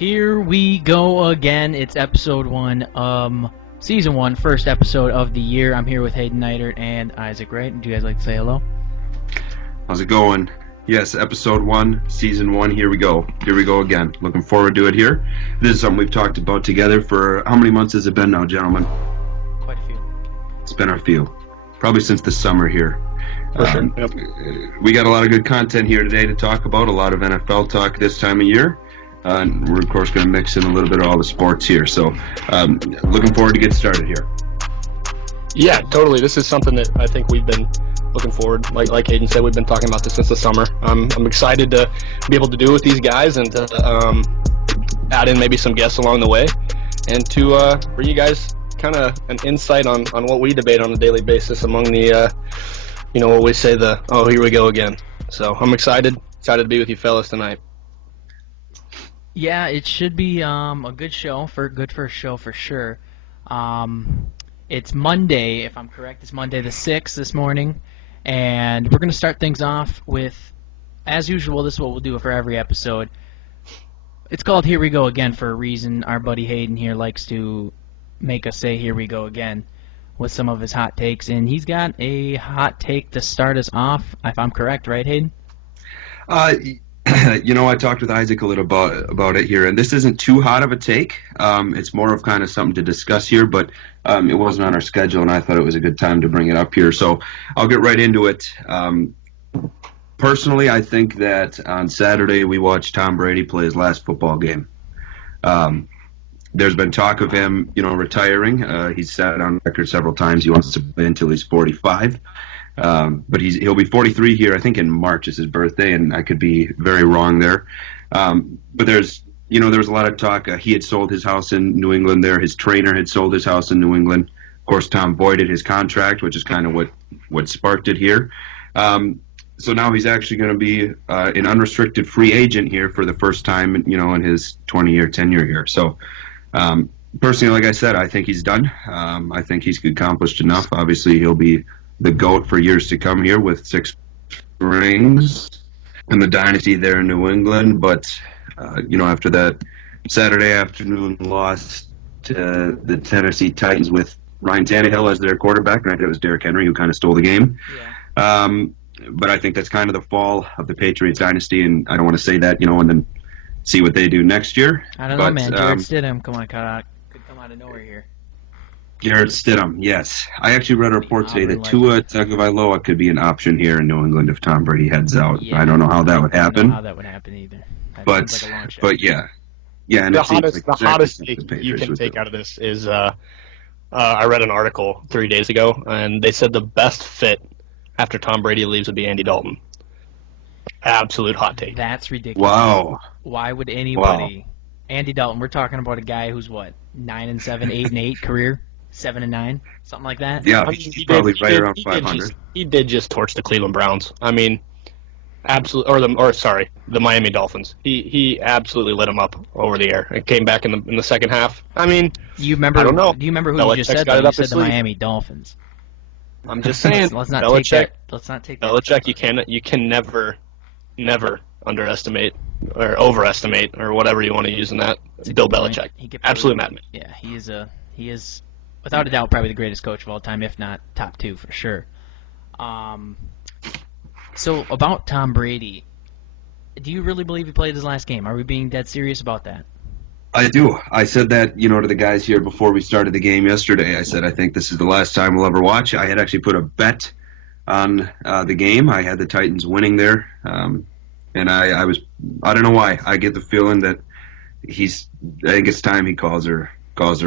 Here we go again. It's episode 1, season 1, first episode of the year. I'm here with Hayden Neidert and Isaac Wright. Would you guys like to say hello? How's it going? Yes, episode 1, season 1, here we go. Here we go again. Looking forward to it here. This is something we've talked about together for, how many months has it been now, gentlemen? Quite a few. It's been a few. Probably since the summer here. For sure. Yep. We got a lot of good content here today to talk about, a lot of NFL talk this time of year. And we're, of course, going to mix in a little bit of all the sports here. So, looking forward to get started here. Yeah, totally. This is something that I think we've been looking forward. Like Hayden said, we've been talking about this since the summer. I'm excited to be able to do it with these guys and to add in maybe some guests along the way, and to bring you guys kind of an insight on what we debate on a daily basis among the, what we say here we go again. So I'm excited to be with you fellas tonight. Yeah, it should be a good show, good first show for sure. It's Monday, if I'm correct. It's Monday the 6th this morning, and we're going to start things off with, as usual, this is what we'll do for every episode. It's called Here We Go Again for a reason. Our buddy Hayden here likes to make us say Here We Go Again with some of his hot takes, and he's got a hot take to start us off, if I'm correct, right, Hayden? I talked with Isaac a little about it here, and this isn't too hot of a take. It's more of kind of something to discuss here, but it wasn't on our schedule, and I thought it was a good time to bring it up here. So I'll get right into it. Personally, I think that on Saturday we watched Tom Brady play his last football game. There's been talk of him, retiring. He's said on record several times he wants to play until he's 45. But he'll be 43 here. I think in March is his birthday, and I could be very wrong there. But there was a lot of talk. He had sold his house in New England there. His trainer had sold his house in New England. Of course, Tom voided his contract, which is kind of what sparked it here. So now he's actually going to be an unrestricted free agent here for the first time, in his 20-year tenure here. So personally, like I said, I think he's done. I think he's accomplished enough. Obviously, he'll be the GOAT for years to come here with 6 rings and the dynasty there in New England. But, after that Saturday afternoon loss to the Tennessee Titans with Ryan Tannehill as their quarterback, and I think it was Derrick Henry who kind of stole the game. Yeah. But I think that's kind of the fall of the Patriots dynasty, and I don't want to say that, and then see what they do next year. I don't know, man. Jared Stidham could come out of nowhere here. Jarrett Stidham, yes. I actually read a report today that Tua Tagovailoa could be an option here in New England if Tom Brady heads out. Yeah, I don't know how that would happen. I don't know how that would happen either. But yeah. Yeah, and the hottest take you can take out of this is I read an article 3 days ago, and they said the best fit after Tom Brady leaves would be Andy Dalton. Absolute hot take. That's ridiculous. Wow. Why would anybody... Wow. Andy Dalton, we're talking about a guy who's, 9-7, 8-8 career? 7-9, something like that. Yeah, he's probably right around 500. He did just torch the Cleveland Browns. I mean, absolutely, the Miami Dolphins. He absolutely lit them up over the air. It came back in the second half. I mean, I don't know. Do you remember who you just said? You said the Miami Dolphins. I'm just saying. Let's not take that. Belichick, you can never underestimate or overestimate or whatever you want to use in that. Bill Belichick, absolute madman. Yeah, he is without a doubt probably the greatest coach of all time, if not top 2 for sure. So about Tom Brady, do you really believe he played his last game? Are we being dead serious about that? I do. I said that, to the guys here before we started the game yesterday. I said I think this is the last time we'll ever watch. I had actually put a bet on the game. I had the Titans winning there, and I don't know why. I get the feeling that I think it's time he calls her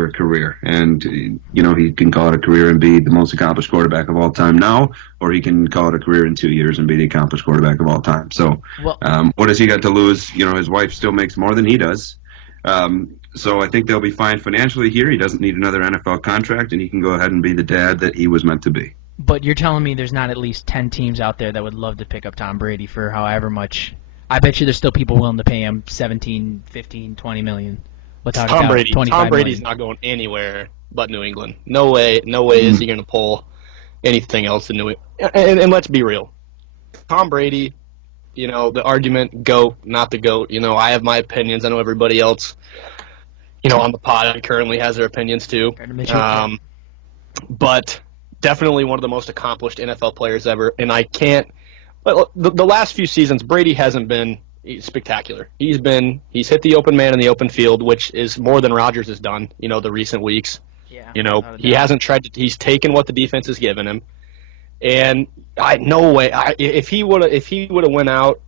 a career, and he can call it a career and be the most accomplished quarterback of all time now, or he can call it a career in 2 years and be the accomplished quarterback of all time. So what has he got to lose? His wife still makes more than he does. So I think they'll be fine financially here. He doesn't need another NFL contract, and he can go ahead and be the dad that he was meant to be. But you're telling me there's not at least 10 teams out there that would love to pick up Tom Brady for however much. I bet you there's still people willing to pay him 17, 15, 20 million. Without Tom Brady. Tom Brady's million. Not going anywhere but New England. No way is he going to pull anything else in New England. And let's be real. Tom Brady the argument, GOAT, not the GOAT. I have my opinions. I know everybody else, on the pod currently has their opinions too. But definitely one of the most accomplished NFL players ever. And I can't. But the last few seasons, Brady hasn't been spectacular. He's hit the open man in the open field, which is more than Rodgers has done. The recent weeks. Yeah. He hasn't tried to. He's taken what the defense has given him, and no way. If he would have went out,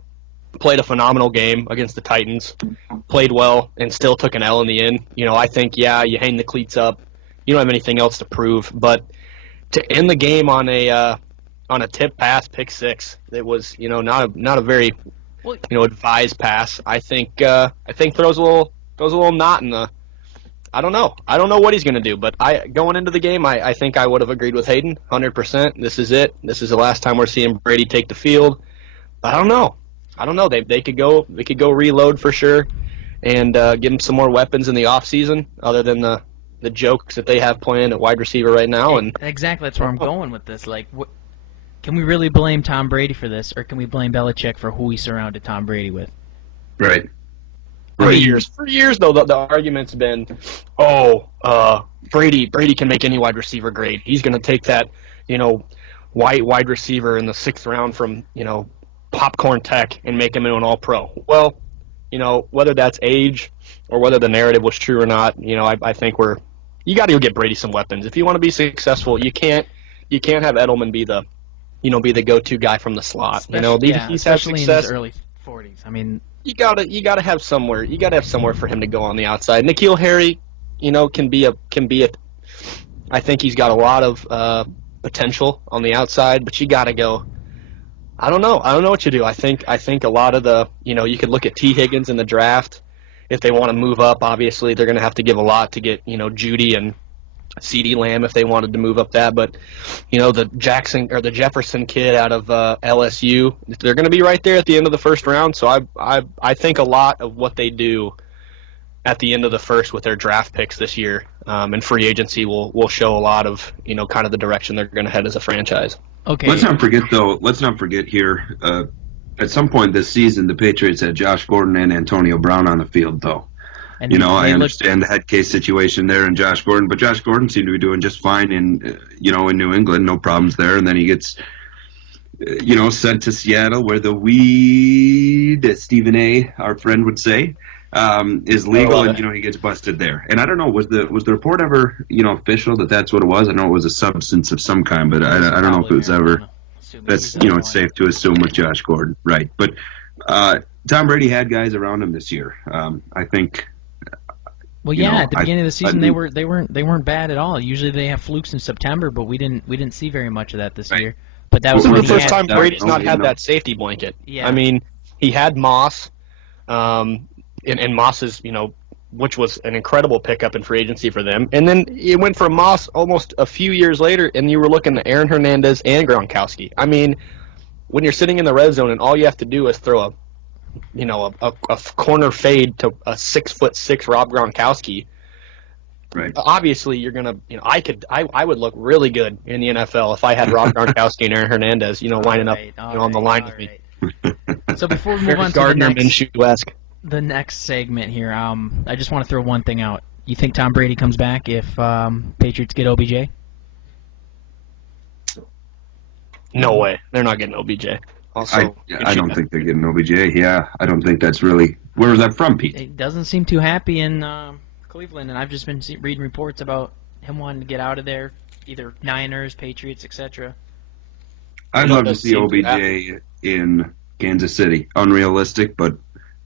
played a phenomenal game against the Titans, played well, and still took an L in the end. I think you hang the cleats up. You don't have anything else to prove, but to end the game on a tip pass, pick six, it was not a very advised pass. I think throws a little knot in the. I don't know what he's going to do, but going into the game, I think I would have agreed with Hayden 100%. This is it. This is the last time we're seeing Brady take the field. I don't know. They could go reload for sure, and give him some more weapons in the offseason other than the jokes that they have playing at wide receiver right now. And exactly, that's where I'm going with this. Like, can we really blame Tom Brady for this, or can we blame Belichick for who he surrounded Tom Brady with? Right. For years, though, the argument's been, Brady can make any wide receiver great. He's going to take that, white wide receiver in the 6th round from, Popcorn Tech and make him into an all-pro. Well, whether that's age or whether the narrative was true or not, I think you got to go get Brady some weapons. If you want to be successful, you can't have Edelman be the go-to guy from the slot. He's had success in his early 40s. I mean, you gotta have somewhere. You gotta have somewhere for him to go on the outside. N'Keal Harry, can be a. I think he's got a lot of potential on the outside, but you gotta go. I don't know what you do. I think a lot of the you could look at T. Higgins in the draft. If they want to move up, obviously they're going to have to give a lot to get Judy and CeeDee Lamb if they wanted to move up that. But the Jackson or the Jefferson kid out of LSU, they're going to be right there at the end of the first round. So I think a lot of what they do at the end of the first with their draft picks this year and free agency will show a lot of kind of the direction they're going to head as a franchise. Okay. Let's not forget here. At some point this season, the Patriots had Josh Gordon and Antonio Brown on the field, though. And I understand the head case situation there in Josh Gordon, but Josh Gordon seemed to be doing just fine in New England, no problems there. And then he gets, sent to Seattle, where the weed, as Stephen A., our friend, would say, is legal, and he gets busted there. And I don't know, was the report ever official that that's what it was? I know it was a substance of some kind, but I don't know if it was ever. That's it's safe to assume with Josh Gordon, right? But Tom Brady had guys around him this year. I think. Well, yeah, at the beginning of the season they weren't bad at all. Usually they have flukes in September, but we didn't see very much of that this year. But that was the first time Brady's not had that safety blanket. Yeah. I mean, he had Moss, and Moss's which was an incredible pickup in free agency for them. And then it went from Moss almost a few years later, and you were looking at Aaron Hernandez and Gronkowski. I mean, when you're sitting in the red zone and all you have to do is throw a corner fade to a 6'6" Rob Gronkowski, right? Obviously, you're gonna. I would look really good in the NFL if I had Rob Gronkowski and Aaron Hernandez, lining up, on the line with me. So before we move on to Gardner Minshew-esque. The next segment here, I just want to throw one thing out. You think Tom Brady comes back if Patriots get OBJ? No way. They're not getting OBJ. Also, I don't think they're getting OBJ. Yeah, I don't think that's really. Where was that from, Pete? He doesn't seem too happy in Cleveland, and I've just been reading reports about him wanting to get out of there, either Niners, Patriots, etc. I'd love to see OBJ in Kansas City. Unrealistic, but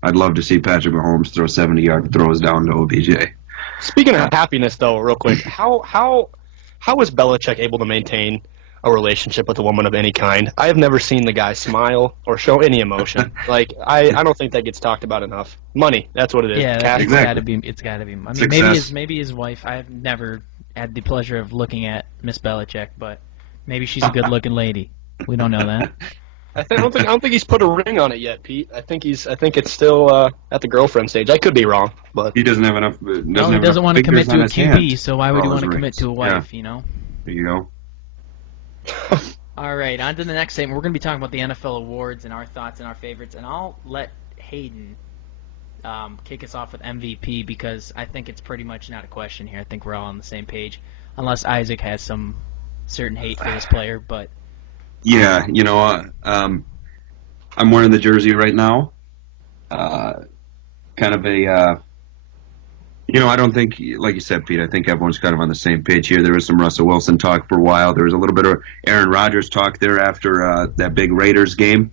I'd love to see Patrick Mahomes throw 70-yard throws down to OBJ. Speaking of happiness, though, real quick, how is Belichick able to maintain a relationship with a woman of any kind? I have never seen the guy smile or show any emotion. Like I don't think that gets talked about enough. Money, that's what it is. Yeah, exactly. It's got to be. I mean, maybe his wife. I've never had the pleasure of looking at Miss Belichick, but maybe she's a good-looking lady. We don't know that. I don't think he's put a ring on it yet, Pete. I think it's still at the girlfriend stage. I could be wrong, but he doesn't have enough. He doesn't want to commit to a QB, so why would he want to commit to a wife? There you go. All right, on to the next segment. We're going to be talking about the NFL awards and our thoughts and our favorites, and I'll let Hayden kick us off with MVP because I think it's pretty much not a question here. I think we're all on the same page, unless Isaac has some certain hate for this player. But Yeah, I'm wearing the jersey right now. Kind of a, I don't think, like you said, Pete, I think everyone's kind of on the same page here. There was some Russell Wilson talk for a while. There was a little bit of Aaron Rodgers talk there after that big Raiders game.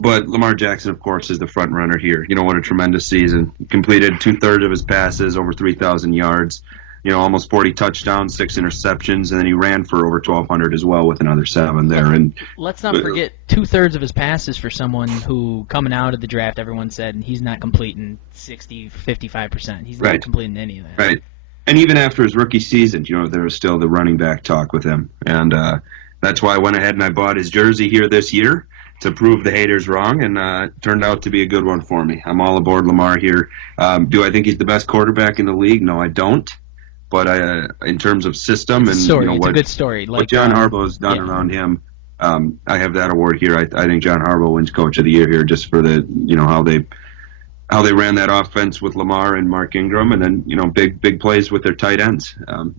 But Lamar Jackson, of course, is the front runner here. What a tremendous season. He completed 2/3 of his passes, over 3,000 yards, almost 40 touchdowns, 6 interceptions, and then he ran for over 1,200 as well with another 7 there. And let's not forget 2/3 of his passes for someone who, coming out of the draft, everyone said he's not completing 60, 55%. He's not completing any of that. Right. And even after his rookie season, there was still the running back talk with him. And that's why I went ahead and I bought his jersey here this year to prove the haters wrong, and it turned out to be a good one for me. I'm all aboard Lamar here. Do I think he's the best quarterback in the league? No, I don't. But in terms of system it's a good story. What John Harbaugh has done around him, I have that award here. I think John Harbaugh wins Coach of the Year here just for the how they ran that offense with Lamar and Mark Ingram, and then big plays with their tight ends.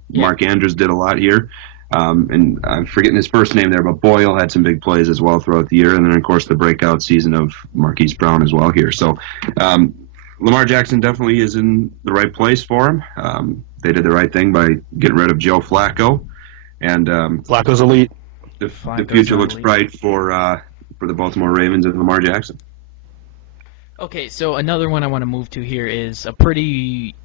Mark Andrews did a lot here. And I'm forgetting his first name there, but Boyle had some big plays as well throughout the year. And then, of course, the breakout season of Marquise Brown as well here. So Lamar Jackson definitely is in the right place for him. They did the right thing by getting rid of Joe Flacco. And Flacco's elite. The future looks bright for the Baltimore Ravens and Lamar Jackson. Okay, so another one I want to move to here is a pretty,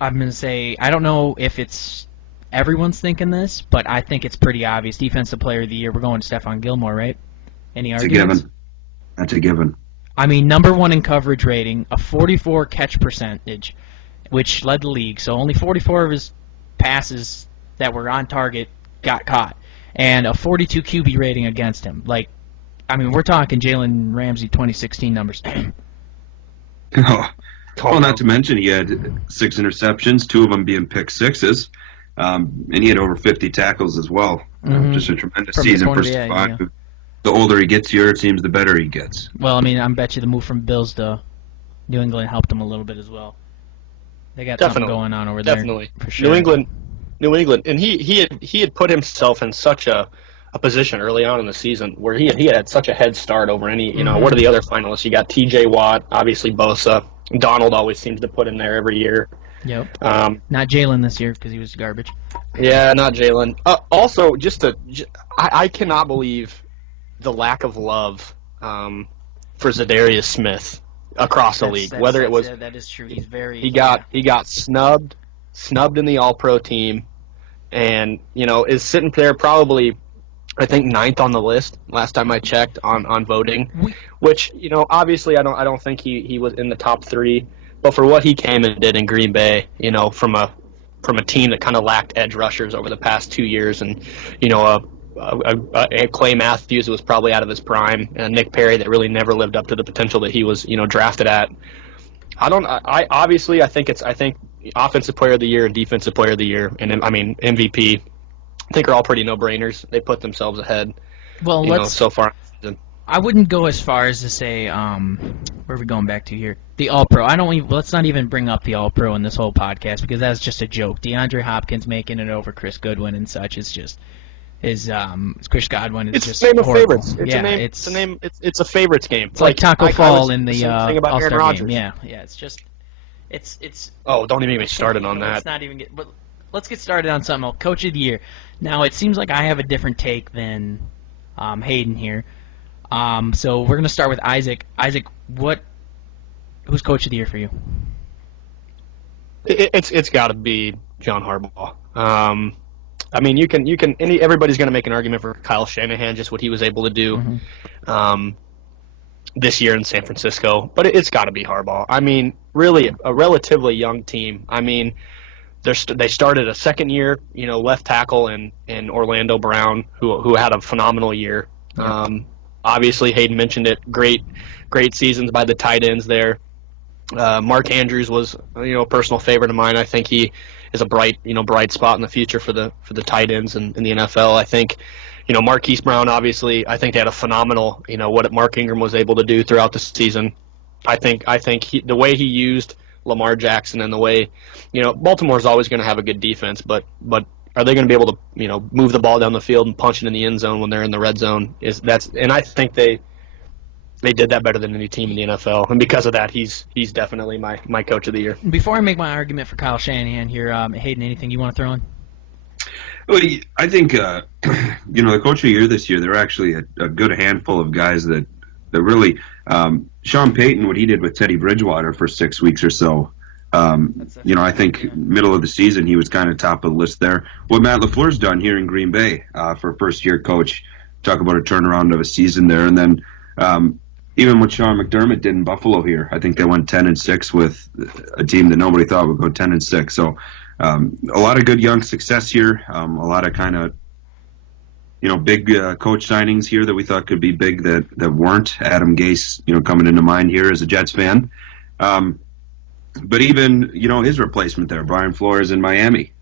I'm going to say, I don't know if it's everyone's thinking this, but I think it's pretty obvious. Defensive Player of the Year, we're going to Stephon Gilmore, right? Any arguments? That's a given. I mean, number 1 in coverage rating, a 44 catch percentage, which led the league. So only 44 of his passes that were on target got caught, and a 42 QB rating against him. We're talking Jalen Ramsey 2016 numbers. Well, not to mention he had 6 interceptions, 2 of them being pick sixes. And he had over 50 tackles as well. Just a tremendous season for Stephon. Yeah. The older he gets here, it seems the better he gets. Well, I bet you the move from Bills to New England helped him a little bit as well. They got something going on over there. Definitely. For sure. New England. And he had put himself in such a position early on in the season where he had such a head start over any, what are the other finalists? You got T.J. Watt, obviously Bosa. Donald always seems to put him there every year. Yep. Not Jalen this year because he was garbage. Yeah, not Jalen. Also, I cannot believe the lack of love for Zadarius Smith across the league. That is true. He's very. He got snubbed in the All-Pro team, and is sitting there probably, I think, 9th on the list last time I checked on voting. Which obviously I don't think he was in the top 3. But for what he came and did in Green Bay, from a team that kind of lacked edge rushers over the past 2 years, and Clay Matthews was probably out of his prime, and Nick Perry that really never lived up to the potential that he was drafted at. I think Offensive Player of the Year and Defensive Player of the Year, and MVP, I think are all pretty no brainers. They put themselves ahead. Well, so far. I wouldn't go as far as to say, where are we going back to here? The All-Pro. Let's not even bring up the All-Pro in this whole podcast because that's just a joke. DeAndre Hopkins making it over Chris Goodwin and such is just Chris Godwin is just a name of horrible. favorites. It's a favorites game. It's like Taco Fall in the All-Star game. Yeah, it's just it's. Oh, don't even get me started on that. Let's not even but let's get started on something else. Coach of the Year. Now it seems like I have a different take than Hayden here. So we're gonna start with Isaac. Isaac, who's Coach of the Year for you? It's got to be John Harbaugh. Everybody's gonna make an argument for Kyle Shanahan, just what he was able to do this year in San Francisco, but it's got to be Harbaugh. Really a relatively young team. They started a second year, left tackle in Orlando Brown, who had a phenomenal year. Obviously, Hayden mentioned it. Great seasons by the tight ends there. Mark Andrews was, a personal favorite of mine. I think he is a bright spot in the future for the tight ends in the NFL. I think, Marquise Brown, obviously, I think they had a phenomenal, what Mark Ingram was able to do throughout the season. I think the way he used Lamar Jackson and the way, Baltimore is always going to have a good defense, but are they going to be able to, move the ball down the field and punch it in the end zone when they're in the red zone? And I think they did that better than any team in the NFL, and because of that, he's definitely my coach of the year. Before I make my argument for Kyle Shanahan here, Hayden, anything you want to throw in? Well, I think the coach of the year this year, there are actually a good handful of guys that really Sean Payton, what he did with Teddy Bridgewater for 6 weeks or so. I think middle of the season he was kind of top of the list there. What Matt LaFleur's done here in Green Bay for a first-year coach, talk about a turnaround of a season there, and then even what Sean McDermott did in Buffalo here, I think they went 10-6 with a team that nobody thought would go 10-6. So a lot of good young success here, a lot of kind of big coach signings here that we thought could be big that weren't. Adam Gase, coming into mind here as a Jets fan. But even, his replacement there, Brian Flores in Miami,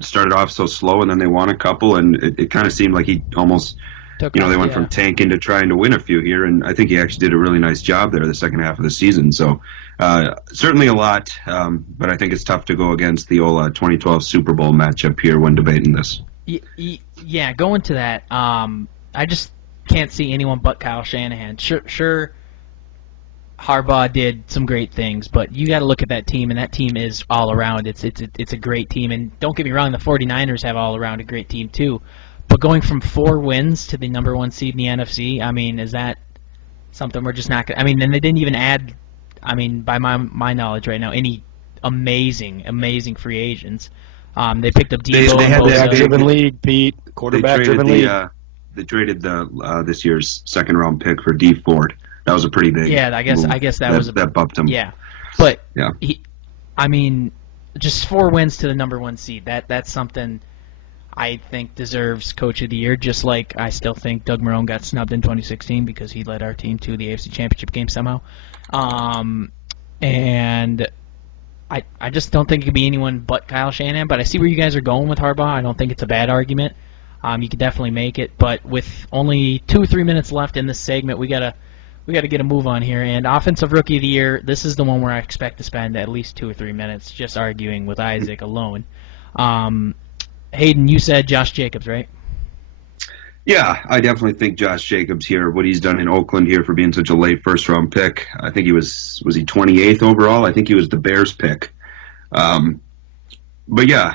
started off so slow, and then they won a couple, and it kind of seemed like he almost, they went from tanking to trying to win a few here, and I think he actually did a really nice job there the second half of the season. So certainly a lot, but I think it's tough to go against the old 2012 Super Bowl matchup here when debating this. Yeah, going to that, I just can't see anyone but Kyle Shanahan. Sure, Harbaugh did some great things, but you got to look at that team, and that team is all around. It's a great team, and don't get me wrong, the 49ers have all around a great team too. But going from 4 wins to the number 1 seed in the NFC, I mean, is that something we're just not going to... I mean, and they didn't even add, by my knowledge right now, any amazing free agents. They picked up Debo. They had quarterback-driven league, Pete. Quarterback-driven league. They traded this year's second-round pick for Dee Ford. That was a pretty big. Yeah, I guess that bumped him. Yeah, but yeah, just 4 wins to the number 1 seed. That's something I think deserves Coach of the Year. Just like I still think Doug Marrone got snubbed in 2016 because he led our team to the AFC Championship game somehow. And I just don't think it could be anyone but Kyle Shanahan. But I see where you guys are going with Harbaugh. I don't think it's a bad argument. You could definitely make it. But with only 2 or 3 minutes left in this segment, we gotta get a move on here. And Offensive Rookie of the Year, this is the one where I expect to spend at least 2 or 3 minutes just arguing with Isaac alone. Hayden, you said Josh Jacobs, right? Yeah, I definitely think Josh Jacobs here, what he's done in Oakland here for being such a late first-round pick. I think he was he 28th overall? I think he was the Bears pick. But yeah,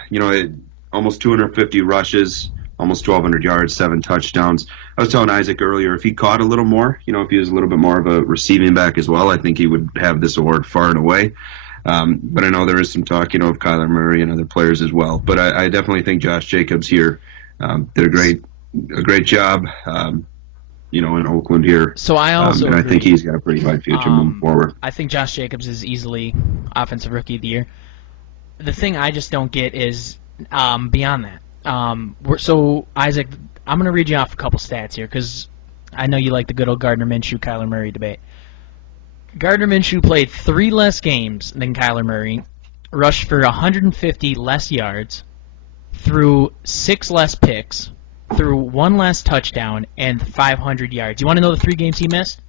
almost 250 rushes, almost 1,200 yards, 7 touchdowns. I was telling Isaac earlier, if he caught a little more, if he was a little bit more of a receiving back as well, I think he would have this award far and away. But I know there is some talk, of Kyler Murray and other players as well. But I definitely think Josh Jacobs here did a great job, in Oakland here. So I also and I think he's got a pretty bright future moving forward. I think Josh Jacobs is easily Offensive Rookie of the Year. The thing I just don't get is beyond that. So, Isaac, I'm going to read you off a couple stats here because I know you like the good old Gardner Minshew-Kyler Murray debate. Gardner Minshew played 3 less games than Kyler Murray, rushed for 150 less yards, threw 6 less picks, threw 1 less touchdown, and 500 yards. You want to know the 3 games he missed?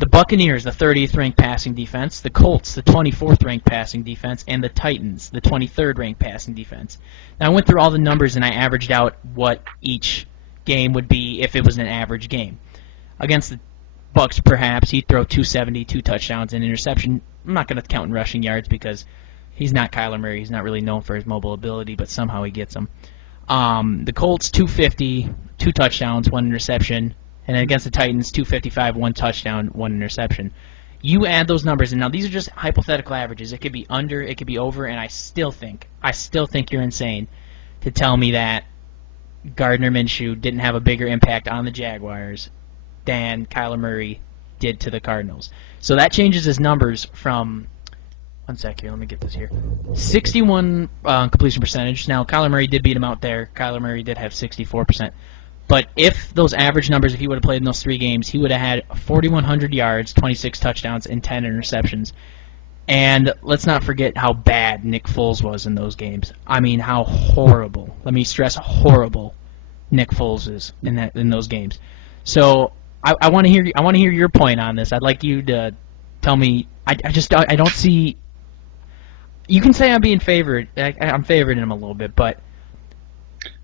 The Buccaneers, the 30th ranked passing defense, the Colts, the 24th ranked passing defense, and the Titans, the 23rd ranked passing defense. Now, I went through all the numbers and I averaged out what each game would be if it was an average game. Against the Bucks, perhaps, he'd throw 270, 2 touchdowns, and interception. I'm not going to count in rushing yards because he's not Kyler Murray. He's not really known for his mobile ability, but somehow he gets them. The Colts, 250, 2 touchdowns, 1 interception. And then against the Titans, 255, 1 touchdown, 1 interception. You add those numbers, and now these are just hypothetical averages. It could be under, it could be over, and I still think you're insane to tell me that Gardner Minshew didn't have a bigger impact on the Jaguars than Kyler Murray did to the Cardinals. So that changes his numbers from, one sec here, let me get this here, 61 completion percentage. Now, Kyler Murray did beat him out there. Kyler Murray did have 64%. But if those average numbers, if he would have played in those 3 games, he would have had 4,100 yards, 26 touchdowns, and 10 interceptions. And let's not forget how bad Nick Foles was in those games. I mean, how horrible. Let me stress, horrible Nick Foles is in those games. So I want to hear your point on this. I'd like you to tell me. I don't see. You can say I'm being favored. I'm favoring him a little bit, but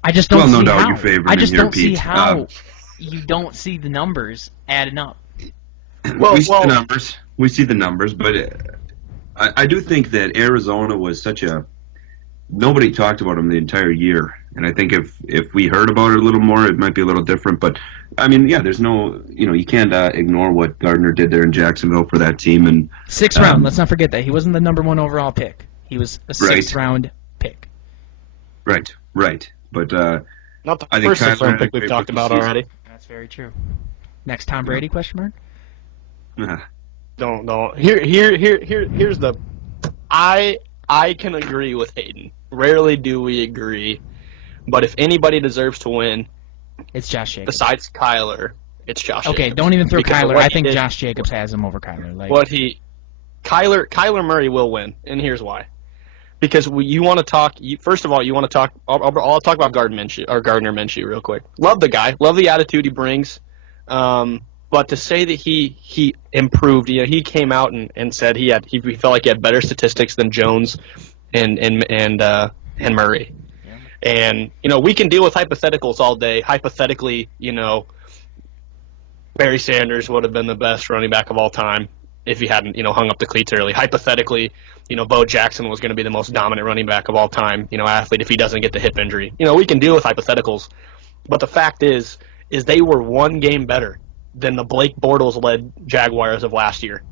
I just don't Well, no see doubt how. you favor I him just here, don't see Pete. how you don't see the numbers adding up. We see the numbers. We see the numbers, but I do think that Arizona was such a nobody talked about him the entire year, and I think if we heard about it a little more, it might be a little different. But I mean, yeah, there's no, you can't ignore what Gardner did there in Jacksonville for that team. And Sixth round. Let's not forget that he wasn't the number 1 overall pick. He was a sixth round pick. Right. But Not the I think first Kyler round had a pick we've great talked rookie about season. already. That's very true. Next, Tom Brady? Question mark. Don't. Here's the. I can agree with Hayden. Rarely do we agree, but if anybody deserves to win, It's Josh Jacobs. besides Kyler, it's Josh. Okay, Jacobs. don't even throw Because of Kyler. what I he think did- Josh Jacobs has him over Kyler. Kyler Murray will win, and here's why. Because you want to talk. First of all, you want to talk. I'll talk about Gardner Minshew real quick. Love the guy. Love the attitude he brings. But to say that he improved, he came out and said he felt like he had better statistics than Jones and Murray. Yeah. And we can deal with hypotheticals all day. Hypothetically, Barry Sanders would have been the best running back of all time if he hadn't, hung up the cleats early. Hypothetically, Bo Jackson was going to be the most dominant running back of all time, athlete if he doesn't get the hip injury. We can deal with hypotheticals, but the fact is they were one game better than the Blake Bortles-led Jaguars of last year.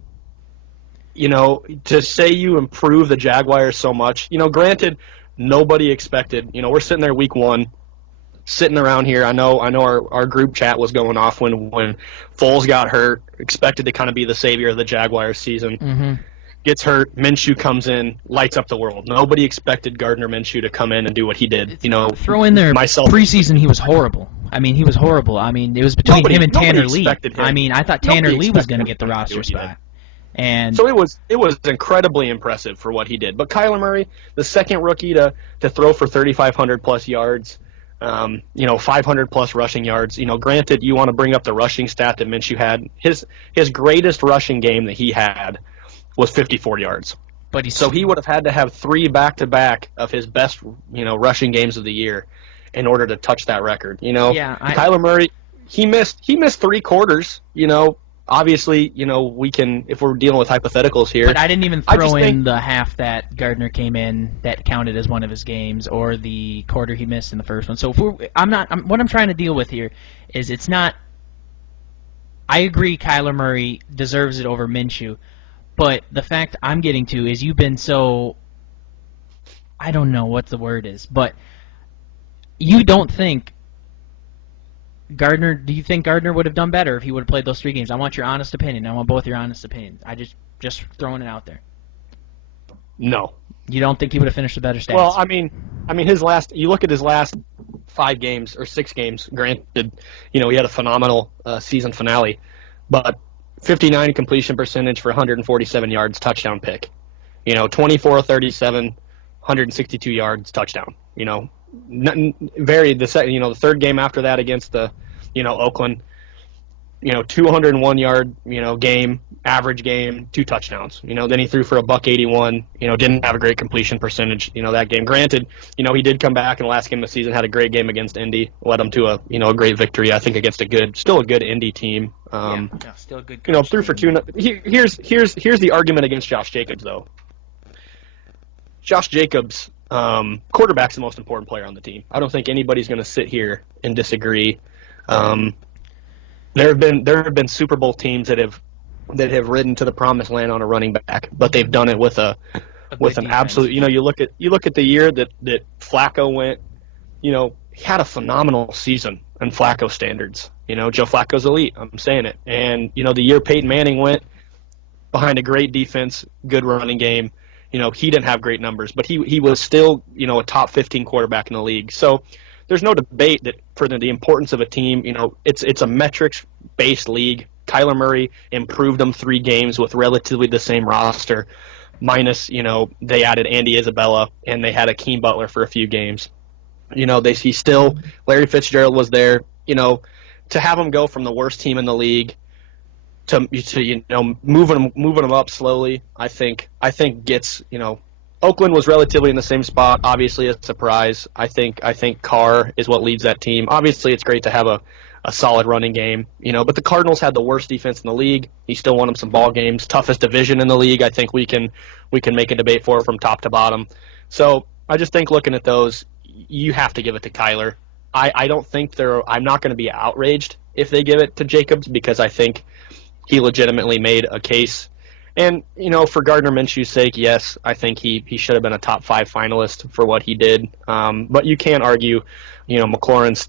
To say you improve the Jaguars so much, granted, nobody expected, we're sitting there week 1, sitting around here. I know our group chat was going off when Foles got hurt, expected to kind of be the savior of the Jaguars season. Mm-hmm. Gets hurt, Minshew comes in, lights up the world. Nobody expected Gardner Minshew to come in and do what he did. Throw in there myself. preseason. He was horrible. He was horrible. It was between him and Tanner Lee. Expected him. I thought Tanner Nobody Lee was going to expected get the him to do roster what he did. spot. And so it was incredibly impressive for what he did. But Kyler Murray, the second rookie to throw for 3,500 plus yards, 500 plus rushing yards. Granted, you want to bring up the rushing stat that Minshew had. His greatest rushing game that he had was 54 yards. but So he would have had to have 3 back-to-back of his best, rushing games of the year in order to touch that record. Kyler Murray, he missed 3 quarters. Obviously, we can, if we're dealing with hypotheticals here. But I didn't even throw in the half that Gardner came in that counted as one of his games, or the quarter he missed in the first one. So what I'm trying to deal with here is it's not. I agree, Kyler Murray deserves it over Minshew, but the fact I'm getting to is you've been so. I don't know what the word is, but you don't think. Do you think Gardner would have done better if he would have played those 3 games? I want your honest opinion. I want both your honest opinions. I just throwing it out there. No. You don't think he would have finished with better stats? Well, his last. You look at his last 5 games or 6 games. Granted, he had a phenomenal season finale, but 59 completion percentage for 147 yards, touchdown pick. 24-37, 162 yards, touchdown. The third game after that against the Oakland, 201 yard game, average game, 2 touchdowns. Then he threw for $181. Didn't have a great completion percentage. That game. Granted, he did come back in the last game of the season, had a great game against Indy, led him to a great victory. I think against still a good Indy team. Still a good. Threw for 2. Here's the argument against Josh Jacobs though. Josh Jacobs. Quarterback's the most important player on the team. I don't think anybody's going to sit here and disagree. There have been Super Bowl teams that have ridden to the promised land on a running back, but they've done it with an absolute. You look at the year that Flacco went. He had a phenomenal season in Flacco standards. Joe Flacco's elite. I'm saying it. And the year Peyton Manning went behind a great defense, good running game. He didn't have great numbers, but he was still, a top 15 quarterback in the league. So there's no debate that for the importance of a team, it's a metrics-based league. Kyler Murray improved them 3 games with relatively the same roster. minus, they added Andy Isabella and they had Akeem Butler for a few games. He still, Larry Fitzgerald was there, to have him go from the worst team in the league to moving them up slowly. I think gets, Oakland was relatively in the same spot. Obviously, a surprise. I think Carr is what leads that team. Obviously, it's great to have a solid running game, but the Cardinals had the worst defense in the league. He still won them some ball games. Toughest division in the league. I think we can make a debate for from top to bottom. So I just think looking at those, you have to give it to Kyler. I don't think I'm not going to be outraged if they give it to Jacobs, because I think he legitimately made a case. And, for Gardner Minshew's sake, yes, I think he should have been a top 5 finalist for what he did. But you can't argue, Terry McLaurin's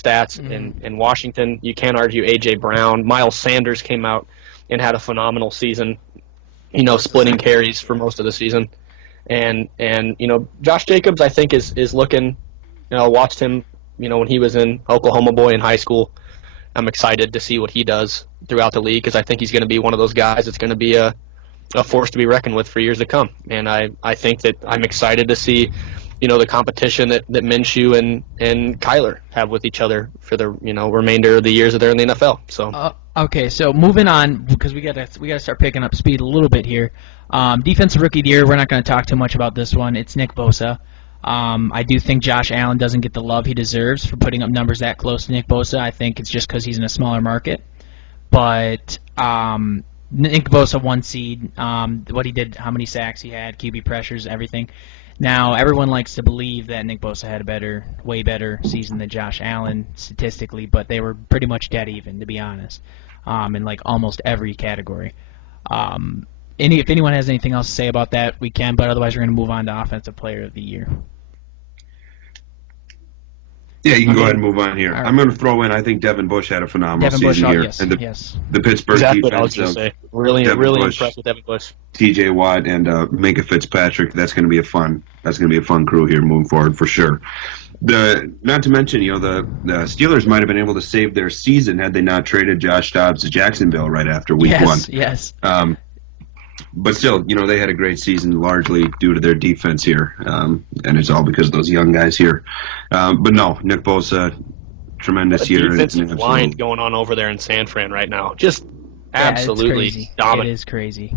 stats in Washington. You can't argue A.J. Brown. Miles Sanders came out and had a phenomenal season, splitting carries for most of the season. And Josh Jacobs, I think, is looking, watched him, when he was in Oklahoma boy in high school. I'm excited to see what he does throughout the league, because I think he's going to be one of those guys that's going to be a force to be reckoned with for years to come. And I think that I'm excited to see, the competition that Minshew and Kyler have with each other for the remainder of the years that they're in the NFL. So okay, so moving on, because we gotta start picking up speed a little bit here. Defensive Rookie of the Year, we're not going to talk too much about this one. It's Nick Bosa. I do think Josh Allen doesn't get the love he deserves for putting up numbers that close to Nick Bosa. I think it's just because he's in a smaller market. But Nick Bosa, 1 seed, what he did, how many sacks he had, QB pressures, everything. Now, everyone likes to believe that Nick Bosa had a way better season than Josh Allen statistically, but they were pretty much dead even, to be honest, in like almost every category. If anyone has anything else to say about that, we can, but otherwise we're going to move on to Offensive Player of the Year. Yeah, you can go ahead and move on here. Right. I'm going to throw in, I think Devin Bush had a phenomenal season here. Yes, and yes. The Pittsburgh exactly defense what I was going to say. Really Bush, impressed with Devin Bush. T.J. Watt and Minka Fitzpatrick. That's going to be a fun crew here moving forward for sure. Not to mention, the Steelers might have been able to save their season had they not traded Josh Dobbs to Jacksonville right after week 1. Yes. But still, they had a great season largely due to their defense here, and it's all because of those young guys here. But no, Nick Bosa, tremendous year. Defensive line going on over there in San Fran right now, just absolutely dominant. It is crazy.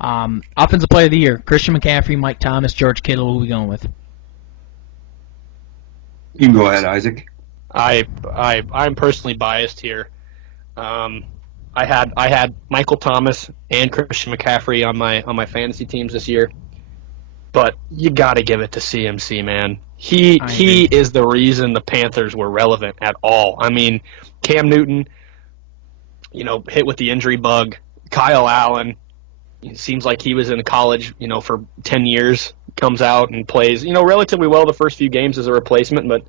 Offensive Player of the Year: Christian McCaffrey, Mike Thomas, George Kittle. Who are we going with? You can go ahead, Isaac. I'm personally biased here. I had Michael Thomas and Christian McCaffrey on my fantasy teams this year, but you got to give it to CMC, man. He is the reason the Panthers were relevant at all. I mean, Cam Newton, hit with the injury bug. Kyle Allen, it seems like he was in college, for 10 years, comes out and plays, relatively well the first few games as a replacement, but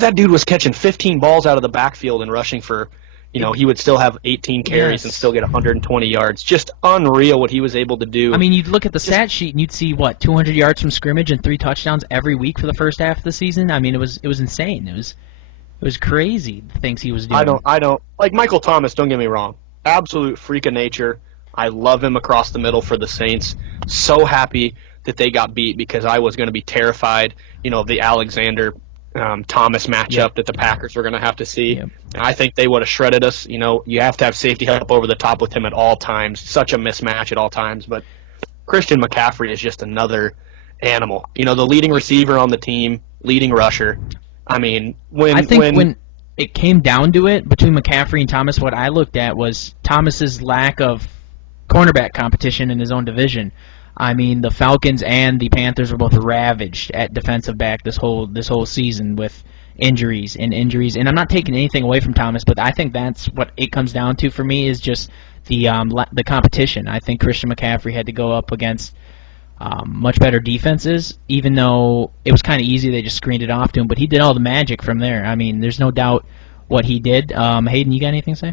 that dude was catching 15 balls out of the backfield and rushing for. He would still have 18 carries and still get 120 yards. Just unreal what he was able to do. I mean, you'd look at the stat sheet and you'd see 200 yards from scrimmage and 3 touchdowns every week for the first half of the season. I mean, it was insane. It was crazy the things he was doing. I don't like Michael Thomas. Don't get me wrong, absolute freak of nature. I love him across the middle for the Saints. So happy that they got beat because I was going to be terrified. Of the Alexander. Thomas matchup that the Packers were going to have to see. Yep. I think they would have shredded us. You have to have safety help over the top with him at all times. Such a mismatch at all times. But Christian McCaffrey is just another animal. The leading receiver on the team, leading rusher. I mean, when it came down to it between McCaffrey and Thomas, what I looked at was Thomas's lack of cornerback competition in his own division. I mean, the Falcons and the Panthers were both ravaged at defensive back this whole season with injuries. And I'm not taking anything away from Thomas, but I think that's what it comes down to for me is just the competition. I think Christian McCaffrey had to go up against much better defenses, even though it was kind of easy. They just screened it off to him, but he did all the magic from there. I mean, there's no doubt what he did. Hayden, you got anything to say?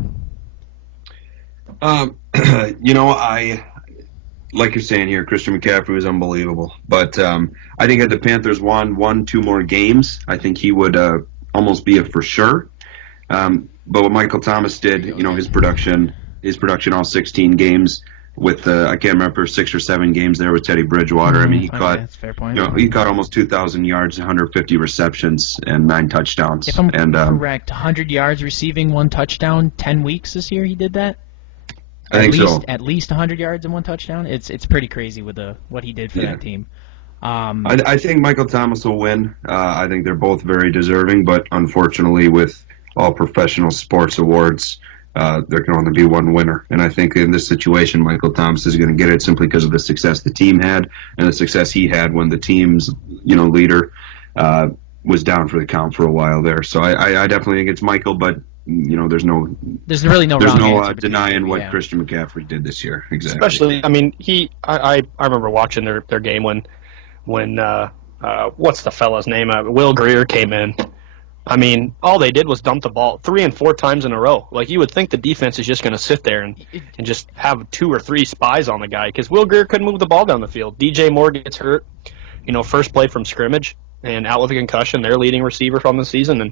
Like you're saying here, Christian McCaffrey was unbelievable. But I think if the Panthers won 2 more games, I think he would almost be a for sure. But what Michael Thomas did, his production all 16 games, with I can't remember 6 or 7 games there with Teddy Bridgewater. I mean, he Okay, caught that's a fair point. he caught almost 2,000 yards, 150 receptions, and 9 touchdowns. If I'm And correct, 100 yards receiving, 1 touchdown, 10 weeks this year he did that? I think so. At least 100 yards and 1 touchdown. It's pretty crazy with what he did for that team. I think Michael Thomas will win. I think they're both very deserving, but unfortunately, with all professional sports awards, there can only be one winner. And I think in this situation, Michael Thomas is going to get it simply because of the success the team had and the success he had when the team's leader was down for the count for a while there. So I definitely think it's Michael, but there's really no wrong answer denying what Christian McCaffrey did this year. Exactly. Especially, I mean, I remember watching their game when what's the fella's name? Will Greer came in. I mean, all they did was dump the ball 3 and 4 times in a row. Like, you would think the defense is just going to sit there and just have 2 or 3 spies on the guy because Will Greer couldn't move the ball down the field. DJ Moore gets hurt, first play from scrimmage and out with a concussion, their leading receiver from the season, and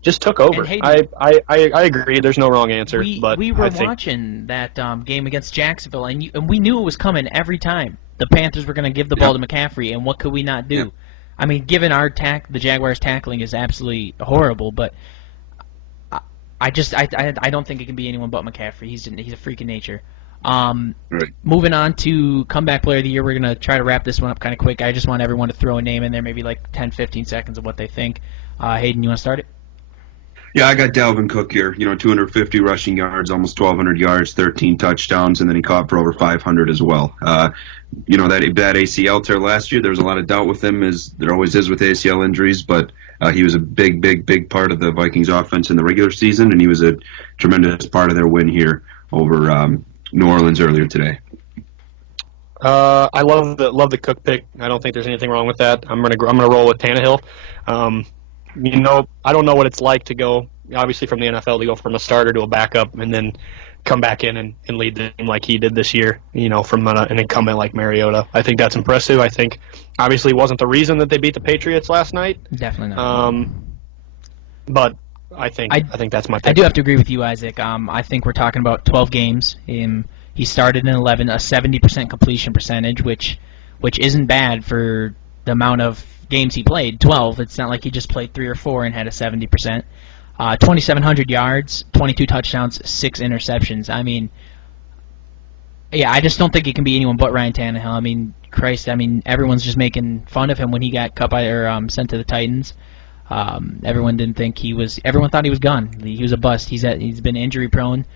just took over. I agree. There's no wrong answer. We were watching that game against Jacksonville, and we knew it was coming every time. The Panthers were going to give the ball to McCaffrey, and what could we not do? Yep. I mean, given the Jaguars' tackling is absolutely horrible, but I don't think it can be anyone but McCaffrey. He's a freak of nature. Right. Moving on to comeback player of the year, we're going to try to wrap this one up kind of quick. I just want everyone to throw a name in there, maybe like 10, 15 seconds of what they think. Hayden, you want to start it? Yeah, I got Dalvin Cook here. 250 rushing yards, almost 1,200 yards, 13 touchdowns, and then he caught for over 500 as well. That ACL tear last year, there was a lot of doubt with him, as there always is with ACL injuries, but he was a big part of the Vikings offense in the regular season, and he was a tremendous part of their win here over New Orleans earlier today. I love the Cook pick. I don't think there's anything wrong with that. I'm gonna roll with Tannehill. I don't know what it's like to go, obviously, from the NFL to go from a starter to a backup and then come back in and lead the team like he did this year, from an incumbent like Mariota. I think that's impressive. I think, obviously, wasn't the reason that they beat the Patriots last night. Definitely not. But I think that's my pick. I do have to agree with you, Isaac. I think we're talking about 12 games. He started in 11, a 70% completion percentage, which isn't bad for the amount of games he played. 12. It's not like he just played 3 or 4 and had a 70%. 2,700 yards, 22 touchdowns, 6 interceptions. I mean, yeah, I just don't think it can be anyone but Ryan Tannehill. I mean, Christ, everyone's just making fun of him when he got cut sent to the Titans. Everyone didn't think he was. Everyone thought he was gone. He was a bust. He's been injury prone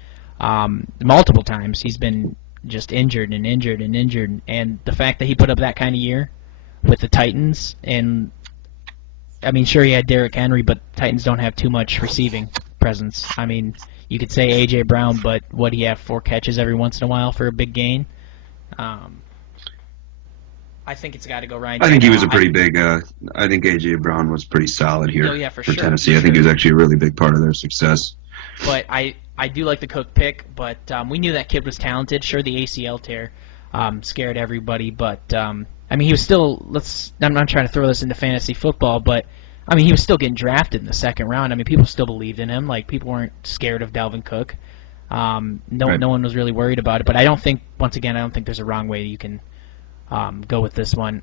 multiple times. He's been just injured, and the fact that he put up that kind of year with the Titans, and I mean, sure, he had Derrick Henry, but Titans don't have too much receiving presence. I mean, you could say A.J. Brown, but what do you have, 4 catches every once in a while for a big gain? I think it's got to go Ryan Tannehill. I think he was a pretty big. I think A.J. Brown was pretty solid here for sure. For Tennessee. I sure. think he was actually a really big part of their success. But I do like the Cook pick, but we knew that kid was talented. Sure, the ACL tear scared everybody, but I mean, he was still. I'm not trying to throw this into fantasy football, but I mean, he was still getting drafted in the 2nd round. I mean, people still believed in him. Like, people weren't scared of Dalvin Cook. No one was really worried about it. But I don't think there's a wrong way you can go with this one.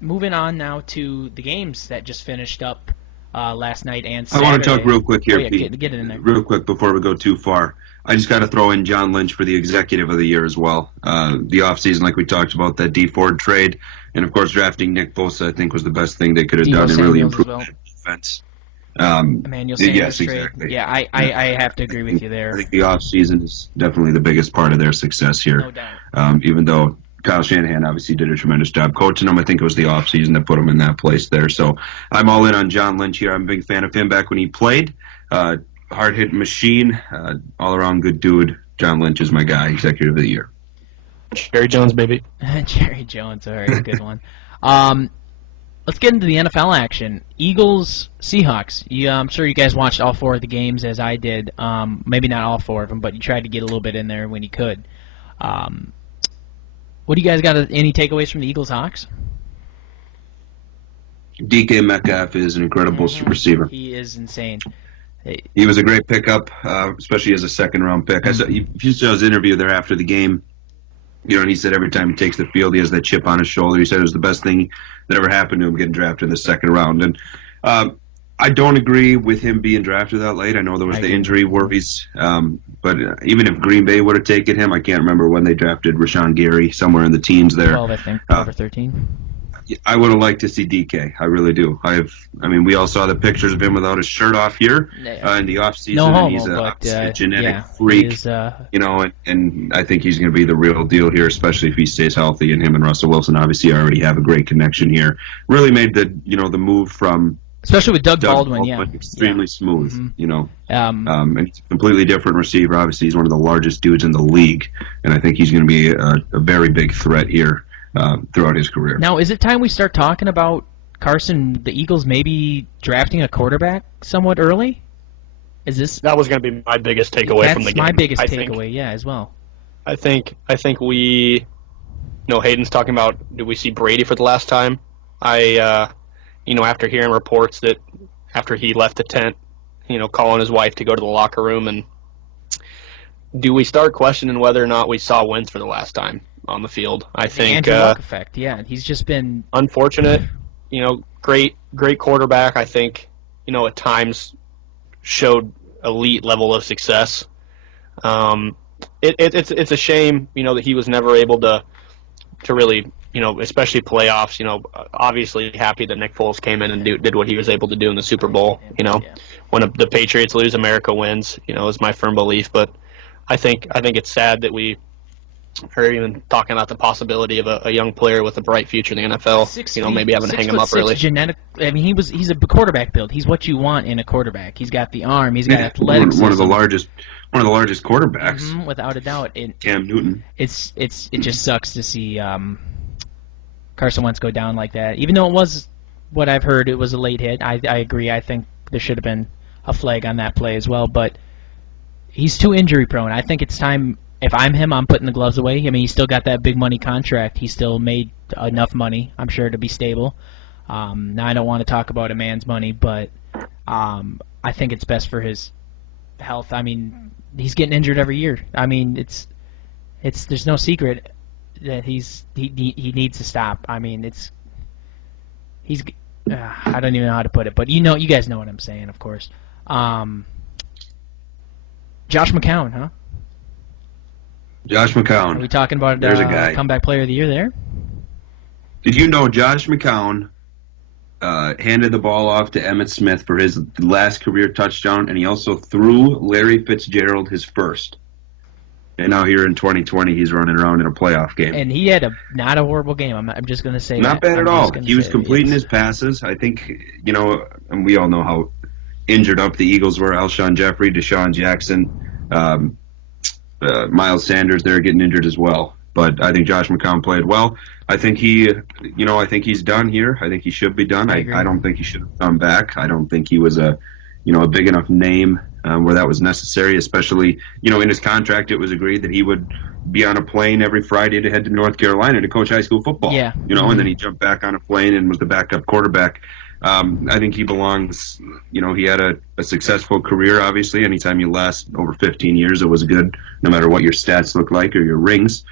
Moving on now to the games that just finished up last night and Saturday. I want to talk real quick here, Pete. Get it in there. Real quick before we go too far. I just got to throw in John Lynch for the executive of the year as well. The offseason, like we talked about, that D Ford trade, and of course drafting Nick Bosa, I think was the best thing they could have done and really improved that defense. Emmanuel Sanders yes, trade. exactly. Yeah, I have to agree with you there. I think the offseason is definitely the biggest part of their success here. No doubt. Even though Kyle Shanahan obviously did a tremendous job coaching them, I think it was the offseason that put him in that place there. So I'm all in on John Lynch here. I'm a big fan of him back when he played. Hard-hitting machine, all-around good dude. John Lynch is my guy, executive of the year. Jerry Jones, baby. Jerry Jones, all right, good one. Let's get into the NFL action. Eagles, Seahawks. I'm sure you guys watched all 4 of the games as I did. Maybe not all 4 of them, but you tried to get a little bit in there when you could. What do you guys got? Any takeaways from the Eagles-Hawks? DK Metcalf is an incredible receiver. He is insane. He was a great pickup, especially as a 2nd-round pick. If you saw his interview there after the game, And he said every time he takes the field, he has that chip on his shoulder. He said it was the best thing that ever happened to him getting drafted in the second round. And I don't agree with him being drafted that late. I know there was the injury worries, but even if Green Bay would have taken him, I can't remember when they drafted Rashawn Gary, somewhere in the teens there. 12, I think, 12 or 13. I would have liked to see DK. I really do. We all saw the pictures of him without his shirt off here in the offseason. No homo, he's a genetic freak, is, and I think he's going to be the real deal here, especially if he stays healthy. And him and Russell Wilson obviously already have a great connection here. Really made the move from especially with Doug Baldwin, extremely smooth. And he's a completely different receiver. Obviously, he's one of the largest dudes in the league, and I think he's going to be a very big threat here throughout his career. Now, is it time we start talking about Carson, the Eagles maybe drafting a quarterback somewhat early? That was going to be my biggest takeaway from the game. That's my biggest takeaway, as well. I think we, Hayden's talking about, do we see Brady for the last time? After hearing reports that after he left the tent, calling his wife to go to the locker room, and do we start questioning whether or not we saw Wentz for the last time on the field? I think the Andrew Luck effect. Yeah, he's just been unfortunate. Great quarterback. I think at times showed elite level of success. It's a shame that he was never able to really especially playoffs. Obviously happy that Nick Foles came in and did what he was able to do in the Super Bowl. When the Patriots lose, America wins. Is my firm belief. But I think it's sad that we are even talking about the possibility of a young player with a bright future in the NFL. Maybe having to hang him up early. He's a quarterback build. He's what you want in a quarterback. He's got the arm. He's got athleticism. One of the largest quarterbacks, without a doubt. Cam Newton. It just sucks to see Carson Wentz go down like that. Even though it was what I've heard, it was a late hit. I agree. I think there should have been a flag on that play as well. But he's too injury prone. I think it's time. If I'm him, I'm putting the gloves away. He's still got that big money contract. He still made enough money, I'm sure, to be stable. Now, I don't want to talk about a man's money, but I think it's best for his health. He's getting injured every year. It's there's no secret that he needs to stop. I don't even know how to put it, but you guys know what I'm saying, of course. Josh McCown, huh? Josh McCown. Are we talking about There's a guy. Comeback player of the year there? Did you know Josh McCown handed the ball off to Emmitt Smith for his last career touchdown, and he also threw Larry Fitzgerald his first? And now here in 2020, he's running around in a playoff game. And he had not a horrible game. I'm just going to say not bad at all. He was completing his passes. I think, and we all know how injured up the Eagles were. Alshon Jeffrey, Deshaun Jackson, Miles Sanders, they're getting injured as well. But I think Josh McCown played well. I think I think he's done here. I think he should be done. I don't think he should have come back. I don't think he was a big enough name where that was necessary, especially, in his contract it was agreed that he would be on a plane every Friday to head to North Carolina to coach high school football. Yeah. And then he jumped back on a plane and was the backup quarterback. I think he belongs, he had a successful career, obviously. Anytime you last over 15 years, it was good, no matter what your stats look like or your rings.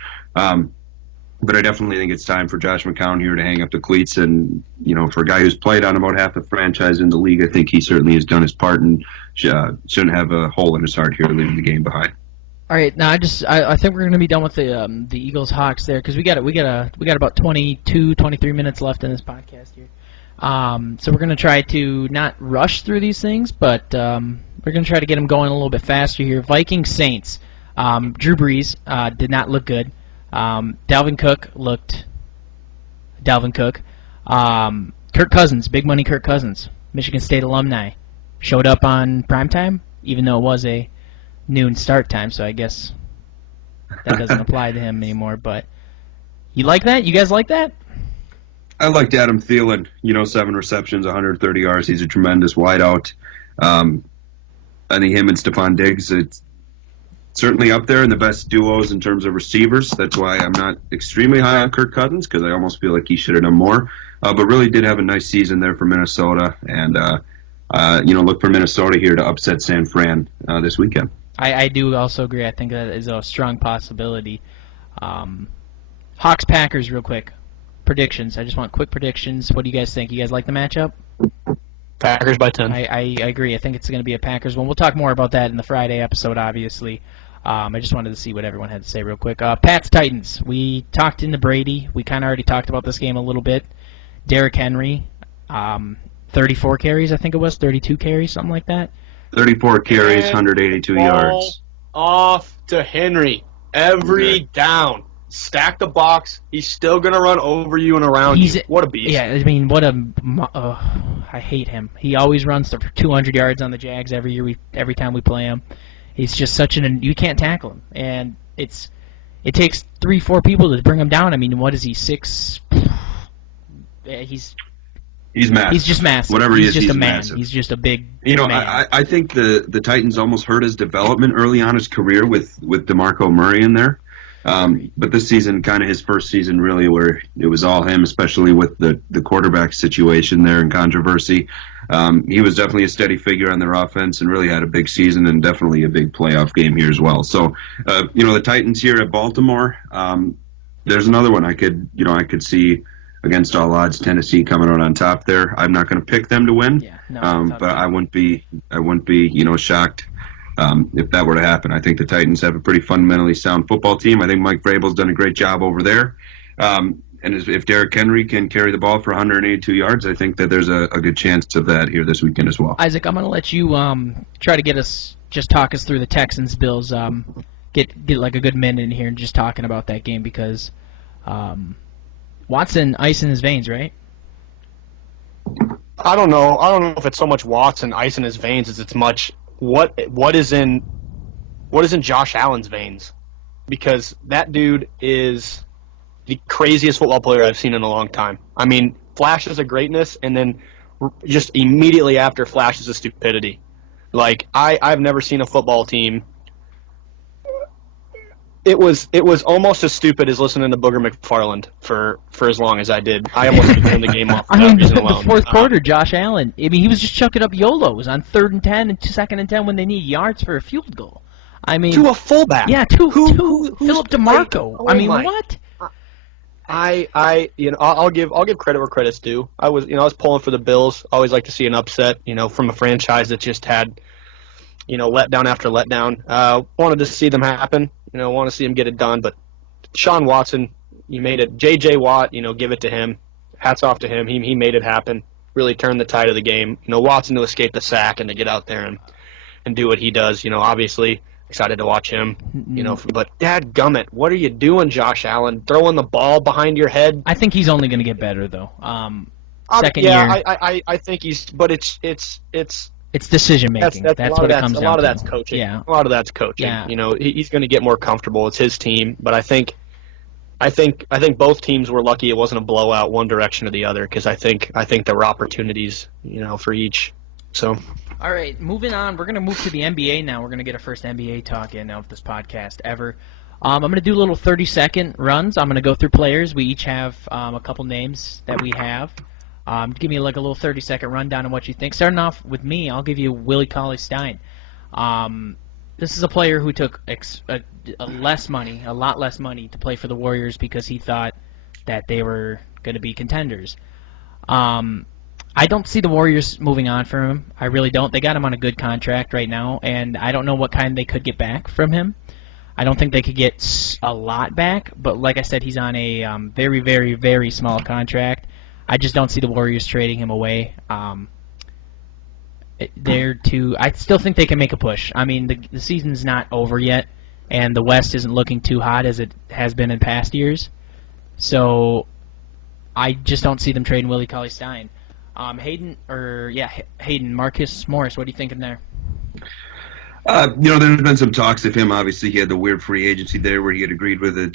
But I definitely think it's time for Josh McCown here to hang up the cleats. And, for a guy who's played on about half the franchise in the league, I think he certainly has done his part and shouldn't have a hole in his heart here leaving the game behind. All right, now I think we're going to be done with the Eagles Hawks there because we got about 22, 23 minutes left in this podcast here. So we're going to try to not rush through these things, but we're going to try to get them going a little bit faster here. Vikings Saints. Drew Brees did not look good. Dalvin Cook looked Dalvin Cook. Kirk Cousins, big money Kirk Cousins, Michigan State alumni, showed up on primetime, even though it was a noon start time, so I guess that doesn't apply to him anymore. But you like that? You guys like that? I liked Adam Thielen. 7 receptions, 130 yards. He's a tremendous wideout. I think him and Stephon Diggs, it's certainly up there in the best duos in terms of receivers. That's why I'm not extremely high on Kirk Cousins because I almost feel like he should have done more. But really did have a nice season there for Minnesota. And, look for Minnesota here to upset San Fran this weekend. I do also agree. I think that is a strong possibility. Hawks Packers, real quick. Predictions. I just want quick predictions. What do you guys think? You guys like the matchup? Packers by 10. I agree. I think it's going to be a Packers one. We'll talk more about that in the Friday episode, obviously. I just wanted to see what everyone had to say real quick. Pats Titans. We talked into Brady. We kind of already talked about this game a little bit. Derrick Henry, 34 carries, I think it was, 32 carries, something like that. 34 carries, 182 yards. Off to Henry every down. Stack the box. He's still gonna run over you and around you. What a beast! Yeah, I mean, I hate him. He always runs for 200 yards on the Jags every time we play him. He's just such you can't tackle him, and it takes 3-4 people to bring him down. I mean, what is he, 6? He's massive. He's just massive. Whatever he's he is, just he's a man. massive. He's just a big man. I think the Titans almost hurt his development early on his career with DeMarco Murray in there. But this season, kind of his first season, really, where it was all him, especially with the quarterback situation there and controversy. He was definitely a steady figure on their offense and really had a big season and definitely a big playoff game here as well. So, the Titans here at Baltimore, there's another one I could see against all odds, Tennessee coming out on top there. I'm not going to pick them to win, but I wouldn't be shocked if that were to happen. I think the Titans have a pretty fundamentally sound football team. I think Mike Vrabel's done a great job over there. And if Derrick Henry can carry the ball for 182 yards, I think that there's a good chance of that here this weekend as well. Isaac, I'm going to let you try to talk us through the Texans-Bills. Get like a good minute in here and just talking about that game because Watson ice in his veins, right? I don't know if it's so much Watson ice in his veins as it's much what is in Josh Allen's veins, because that dude is the craziest football player I've seen in a long time. I mean, flashes of greatness and then just immediately after flashes of stupidity. Like I've never seen a football team. It was almost as stupid as listening to Booger McFarland for as long as I did. I almost turned the game off. I mean, the fourth quarter, Josh Allen. I mean, he was just chucking up YOLOs on 3rd and 10 and 2nd and 10 when they need yards for a field goal. I mean, to a fullback. Yeah, to Philip DeMarco. I mean, what? I'll give credit where credit's due. I was pulling for the Bills. Always like to see an upset, from a franchise that just had, letdown after letdown. Wanted to see them happen. Want to see him get it done. But Sean Watson, he made it. J.J. Watt, give it to him. Hats off to him. He made it happen. Really turned the tide of the game. Watson to escape the sack and to get out there and do what he does. Obviously excited to watch him. But dadgummit, what are you doing, Josh Allen? Throwing the ball behind your head? I think he's only going to get better though. Second year. I think he's. But it's decision making. That's what it comes down to. A lot of that's coaching. Yeah. A lot of that's coaching. Yeah. He's going to get more comfortable. It's his team, but I think both teams were lucky it wasn't a blowout one direction or the other, because I think there were opportunities, for each. So. All right, moving on. We're going to move to the NBA now. We're going to get our first NBA talk in of this podcast ever. I'm going to do little 30-second runs. I'm going to go through players. We each have a couple names that we have. Give me like a little 30-second rundown on what you think. Starting off with me, I'll give you Willie Cauley-Stein. This is a player who took a lot less money to play for the Warriors because he thought that they were going to be contenders. I don't see the Warriors moving on from him. I really don't. They got him on a good contract right now, and I don't know what kind they could get back from him. I don't think they could get a lot back, but like I said, he's on a very, very, very small contract. I just don't see the Warriors trading him away. I still think they can make a push. I mean, the season's not over yet, and the West isn't looking too hot as it has been in past years. So I just don't see them trading Willie Cauley-Stein. Hayden, Marcus Morris, what are you thinking there? There's been some talks of him. Obviously, he had the weird free agency there where he had agreed to a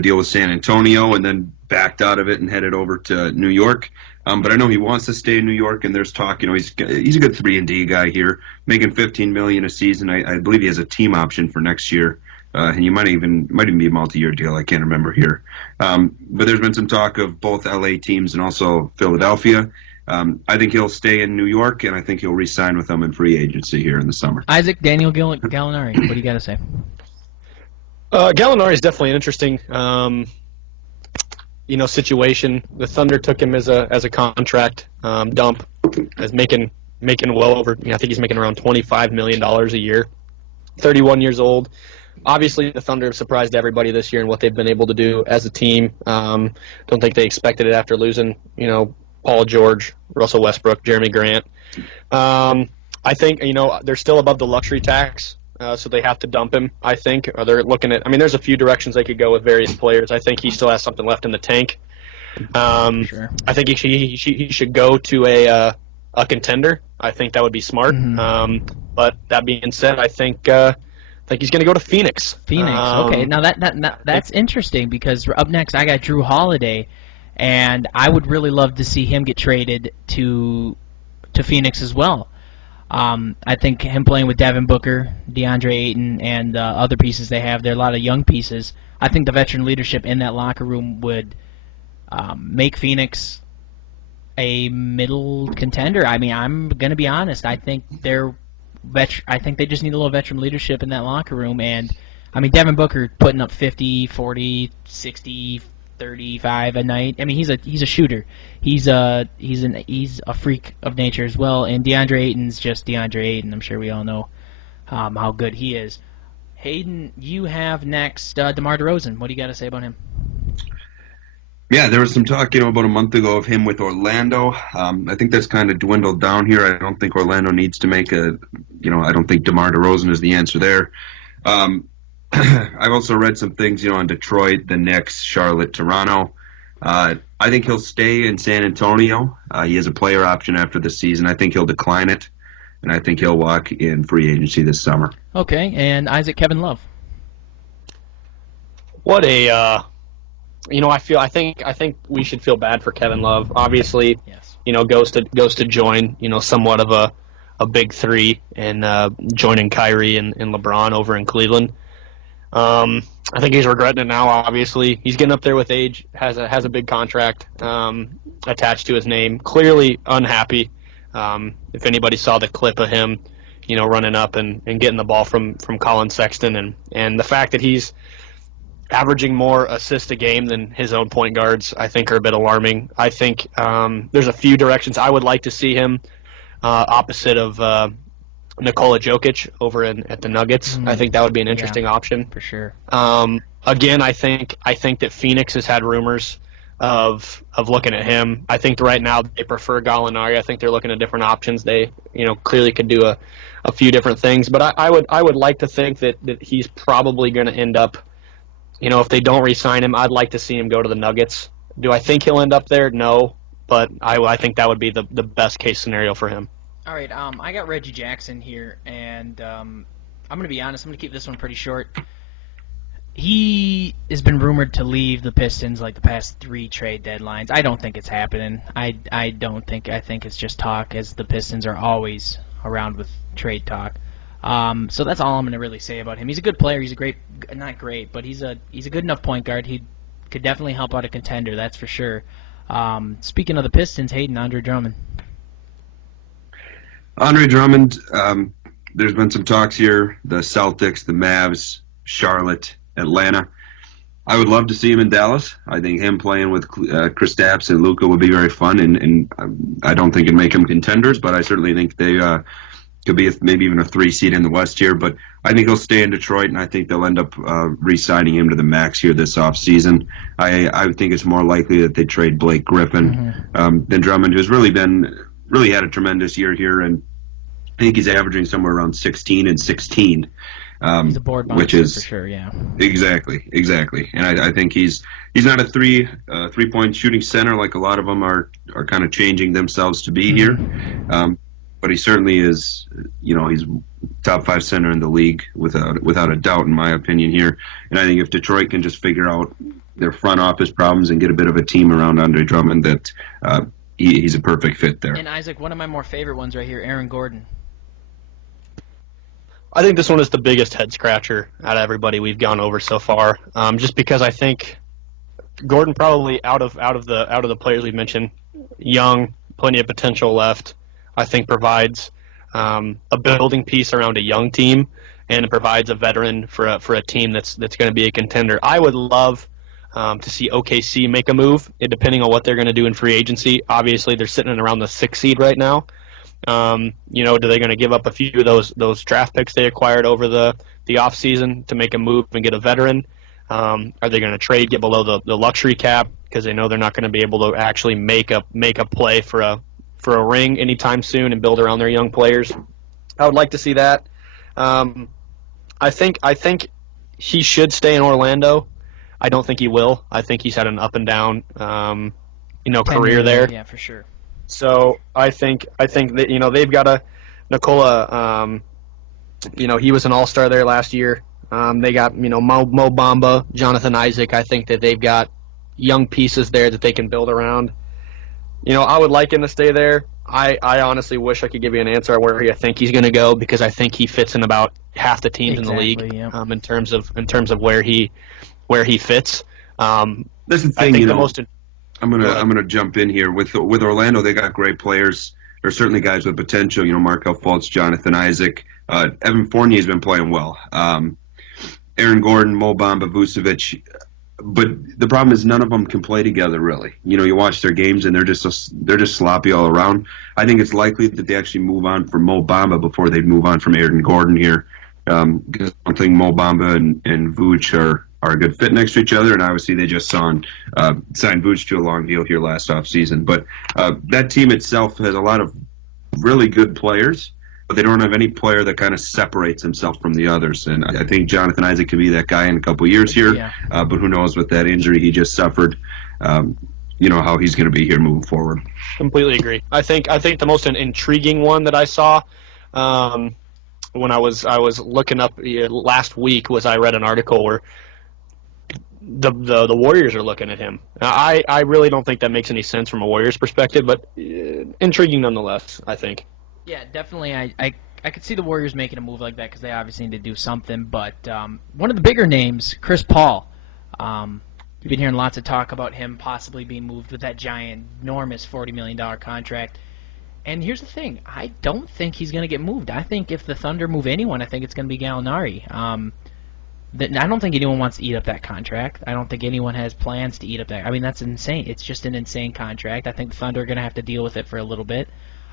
deal with San Antonio and then backed out of it and headed over to New York. But I know he wants to stay in New York, and there's talk. He's a good 3-and-D guy here, making $15 million a season. I believe he has a team option for next year, and he might even be a multi-year deal. I can't remember here. But there's been some talk of both LA teams and also Philadelphia. I think he'll stay in New York, and I think he'll re-sign with them in free agency here in the summer. Isaac, Daniel Gallinari, what do you got to say? Gallinari is definitely interesting. situation. The Thunder took him as a contract dump, as making well over. I think he's making around $25 million a year. 31 years old. Obviously, the Thunder have surprised everybody this year in what they've been able to do as a team. Don't think they expected it after losing, Paul George, Russell Westbrook, Jeremy Grant. I think, they're still above the luxury tax, so they have to dump him, I think. Or they're looking at, there's a few directions they could go with various players. I think he still has something left in the tank. Sure. I think he should go to a contender. I think that would be smart. But that being said, I think he's going to go to Phoenix. Phoenix. Okay. Now that's interesting because up next I got Drew Holiday, and I would really love to see him get traded to Phoenix as well. I think him playing with Devin Booker, DeAndre Ayton, and other pieces they have, there are a lot of young pieces. I think the veteran leadership in that locker room would make Phoenix a middle contender. I'm going to be honest. I think I think they just need a little veteran leadership in that locker room. And, Devin Booker putting up 50, 40, 60, 35 a night. He's a shooter. He's a freak of nature as well. And DeAndre Ayton's just DeAndre Ayton. I'm sure we all know how good he is. Hayden, you have next DeMar DeRozan. What do you got to say about him? Yeah, there was some talk, about a month ago of him with Orlando. I think that's kind of dwindled down here. I don't think Orlando needs to make I don't think DeMar DeRozan is the answer there. I've also read some things, on Detroit, the Knicks, Charlotte, Toronto. I think he'll stay in San Antonio. He has a player option after the season. I think he'll decline it, and I think he'll walk in free agency this summer. Okay, and Isaac, Kevin Love. What a I think we should feel bad for Kevin Love. Obviously, yes. Goes to join, somewhat of a big three and joining Kyrie and LeBron over in Cleveland. I think he's regretting it now. Obviously, he's getting up there with age. Has a big contract attached to his name. Clearly unhappy. If anybody saw the clip of him, running up and getting the ball from Colin Sexton and the fact that he's averaging more assists a game than his own point guards, I think, are a bit alarming. I think there's a few directions I would like to see him opposite of Nikola Jokic over at the Nuggets. I think that would be an interesting option for sure. Again, I think that Phoenix has had rumors of looking at him. I think right now they prefer Gallinari. I think they're looking at different options. They clearly could do a few different things, but I would like to think that he's probably going to end up. If they don't re-sign him, I'd like to see him go to the Nuggets. Do I think he'll end up there? No, but I think that would be the best case scenario for him. All right, I got Reggie Jackson here, and I'm going to be honest. I'm going to keep this one pretty short. He has been rumored to leave the Pistons like the past 3 trade deadlines. I don't think it's happening. I think it's just talk, as the Pistons are always around with trade talk. So that's all I'm going to really say about him. He's a good player. He's not great, but he's a good enough point guard. He could definitely help out a contender, that's for sure. Speaking of the Pistons, Hayden, Andre Drummond. Andre Drummond, there's been some talks here, the Celtics, the Mavs, Charlotte, Atlanta. I would love to see him in Dallas. I think him playing with Kristaps and Luka would be very fun, and I don't think it'd make them contenders, but I certainly think they could be maybe even a 3 seed in the West here. But I think he'll stay in Detroit, and I think they'll end up re-signing him to the max here this offseason. I think it's more likely that they trade Blake Griffin than Drummond, who's really had a tremendous year here, and I think he's averaging somewhere around 16 and 16. He's a board bouncer, which is for sure, yeah. Exactly. And I think he's not a three-point shooting center like a lot of them are kind of changing themselves to be here. But he certainly is, he's top 5 center in the league without a doubt, in my opinion here. And I think if Detroit can just figure out their front office problems and get a bit of a team around Andre Drummond, that he's a perfect fit there. And Isaac, one of my more favorite ones right here, Aaron Gordon. I think this one is the biggest head scratcher out of everybody we've gone over so far. Just because I think Gordon, probably out of the players we've mentioned, young, plenty of potential left. I think provides a building piece around a young team, and it provides a veteran for a team that's going to be a contender. I would love to see OKC make a move, depending on what they're going to do in free agency. Obviously, they're sitting around the 6th seed right now. Do they going to give up a few of those draft picks they acquired over the offseason to make a move and get a veteran? Are they going to get below the luxury cap because they know they're not going to be able to actually make a play for a ring anytime soon and build around their young players? I would like to see that. I think he should stay in Orlando. I don't think he will. I think he's had an up and down career there. Yeah, for sure. So I think that they've got a Nikola. He was an all-star there last year. They got Mo Bamba, Jonathan Isaac. I think that they've got young pieces there that they can build around. I would like him to stay there. I honestly wish I could give you an answer on where I think he's going to go, because I think he fits in about half the teams in the league. Yeah. In terms of where he fits. That's the thing. I think I'm gonna jump in here with Orlando. They got great players. There's certainly guys with potential. Markel Fultz, Jonathan Isaac, Evan Fournier's been playing well. Aaron Gordon, Mo Bamba, Vucevic. But the problem is none of them can play together really. You watch their games and they're just sloppy all around. I think it's likely that they actually move on from Mo Bamba before they move on from Aaron Gordon here. Because I don't think Mo Bamba and Vooch are a good fit next to each other, and obviously they just signed Vooch to a long deal here last offseason. But that team itself has a lot of really good players, but they don't have any player that kind of separates himself from the others. And I think Jonathan Isaac could be that guy in a couple of years here, yeah. But who knows with that injury he just suffered, how he's going to be here moving forward. Completely agree. I think the most intriguing one that I saw when I was looking up last week was I read an article where the Warriors are looking at him. I really don't think that makes any sense from a Warriors perspective, but intriguing nonetheless, I think. Yeah, definitely. I could see the Warriors making a move like that because they obviously need to do something. But one of the bigger names, Chris Paul. You've been hearing lots of talk about him possibly being moved with that giant, enormous $40 million contract. And here's the thing. I don't think he's going to get moved. I think if the Thunder move anyone, I think it's going to be Gallinari. I don't think anyone wants to eat up that contract. I don't think anyone has plans to eat up that. I mean, that's insane. It's just an insane contract. I think the Thunder are going to have to deal with it for a little bit.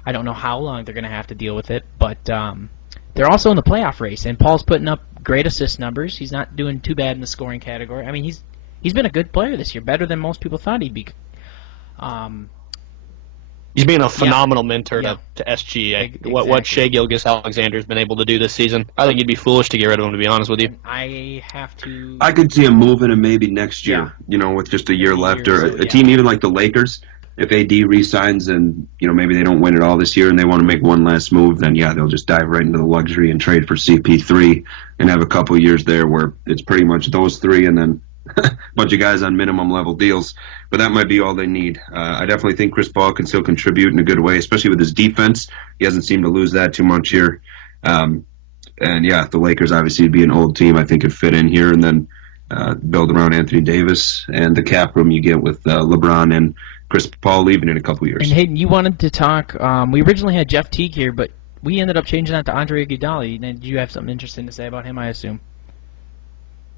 I don't know how long they're going to have to deal with it, but they're also in the playoff race, and Paul's putting up great assist numbers. He's not doing too bad in the scoring category. I mean, he's been a good player this year, better than most people thought he'd be. He's being a phenomenal mentor to SGA. Exactly. What Shai Gilgeous-Alexander's been able to do this season, I think you'd be foolish to get rid of him, to be honest with you. I could see him moving him maybe next year, with just a year left, or a team even like the Lakers. If AD re-signs and maybe they don't win it all this year and they want to make one last move, then they'll just dive right into the luxury and trade for CP3 and have a couple of years there where it's pretty much those three and then a bunch of guys on minimum level deals. But that might be all they need. I definitely think Chris Paul can still contribute in a good way, especially with his defense. He hasn't seemed to lose that too much here. And the Lakers obviously would be an old team I think could fit in here, and then build around Anthony Davis and the cap room you get with LeBron and Chris Paul leaving in a couple years. And Hayden, you wanted to talk. We originally had Jeff Teague here, but we ended up changing that to Andre Iguodala. Did you have something interesting to say about him? I assume.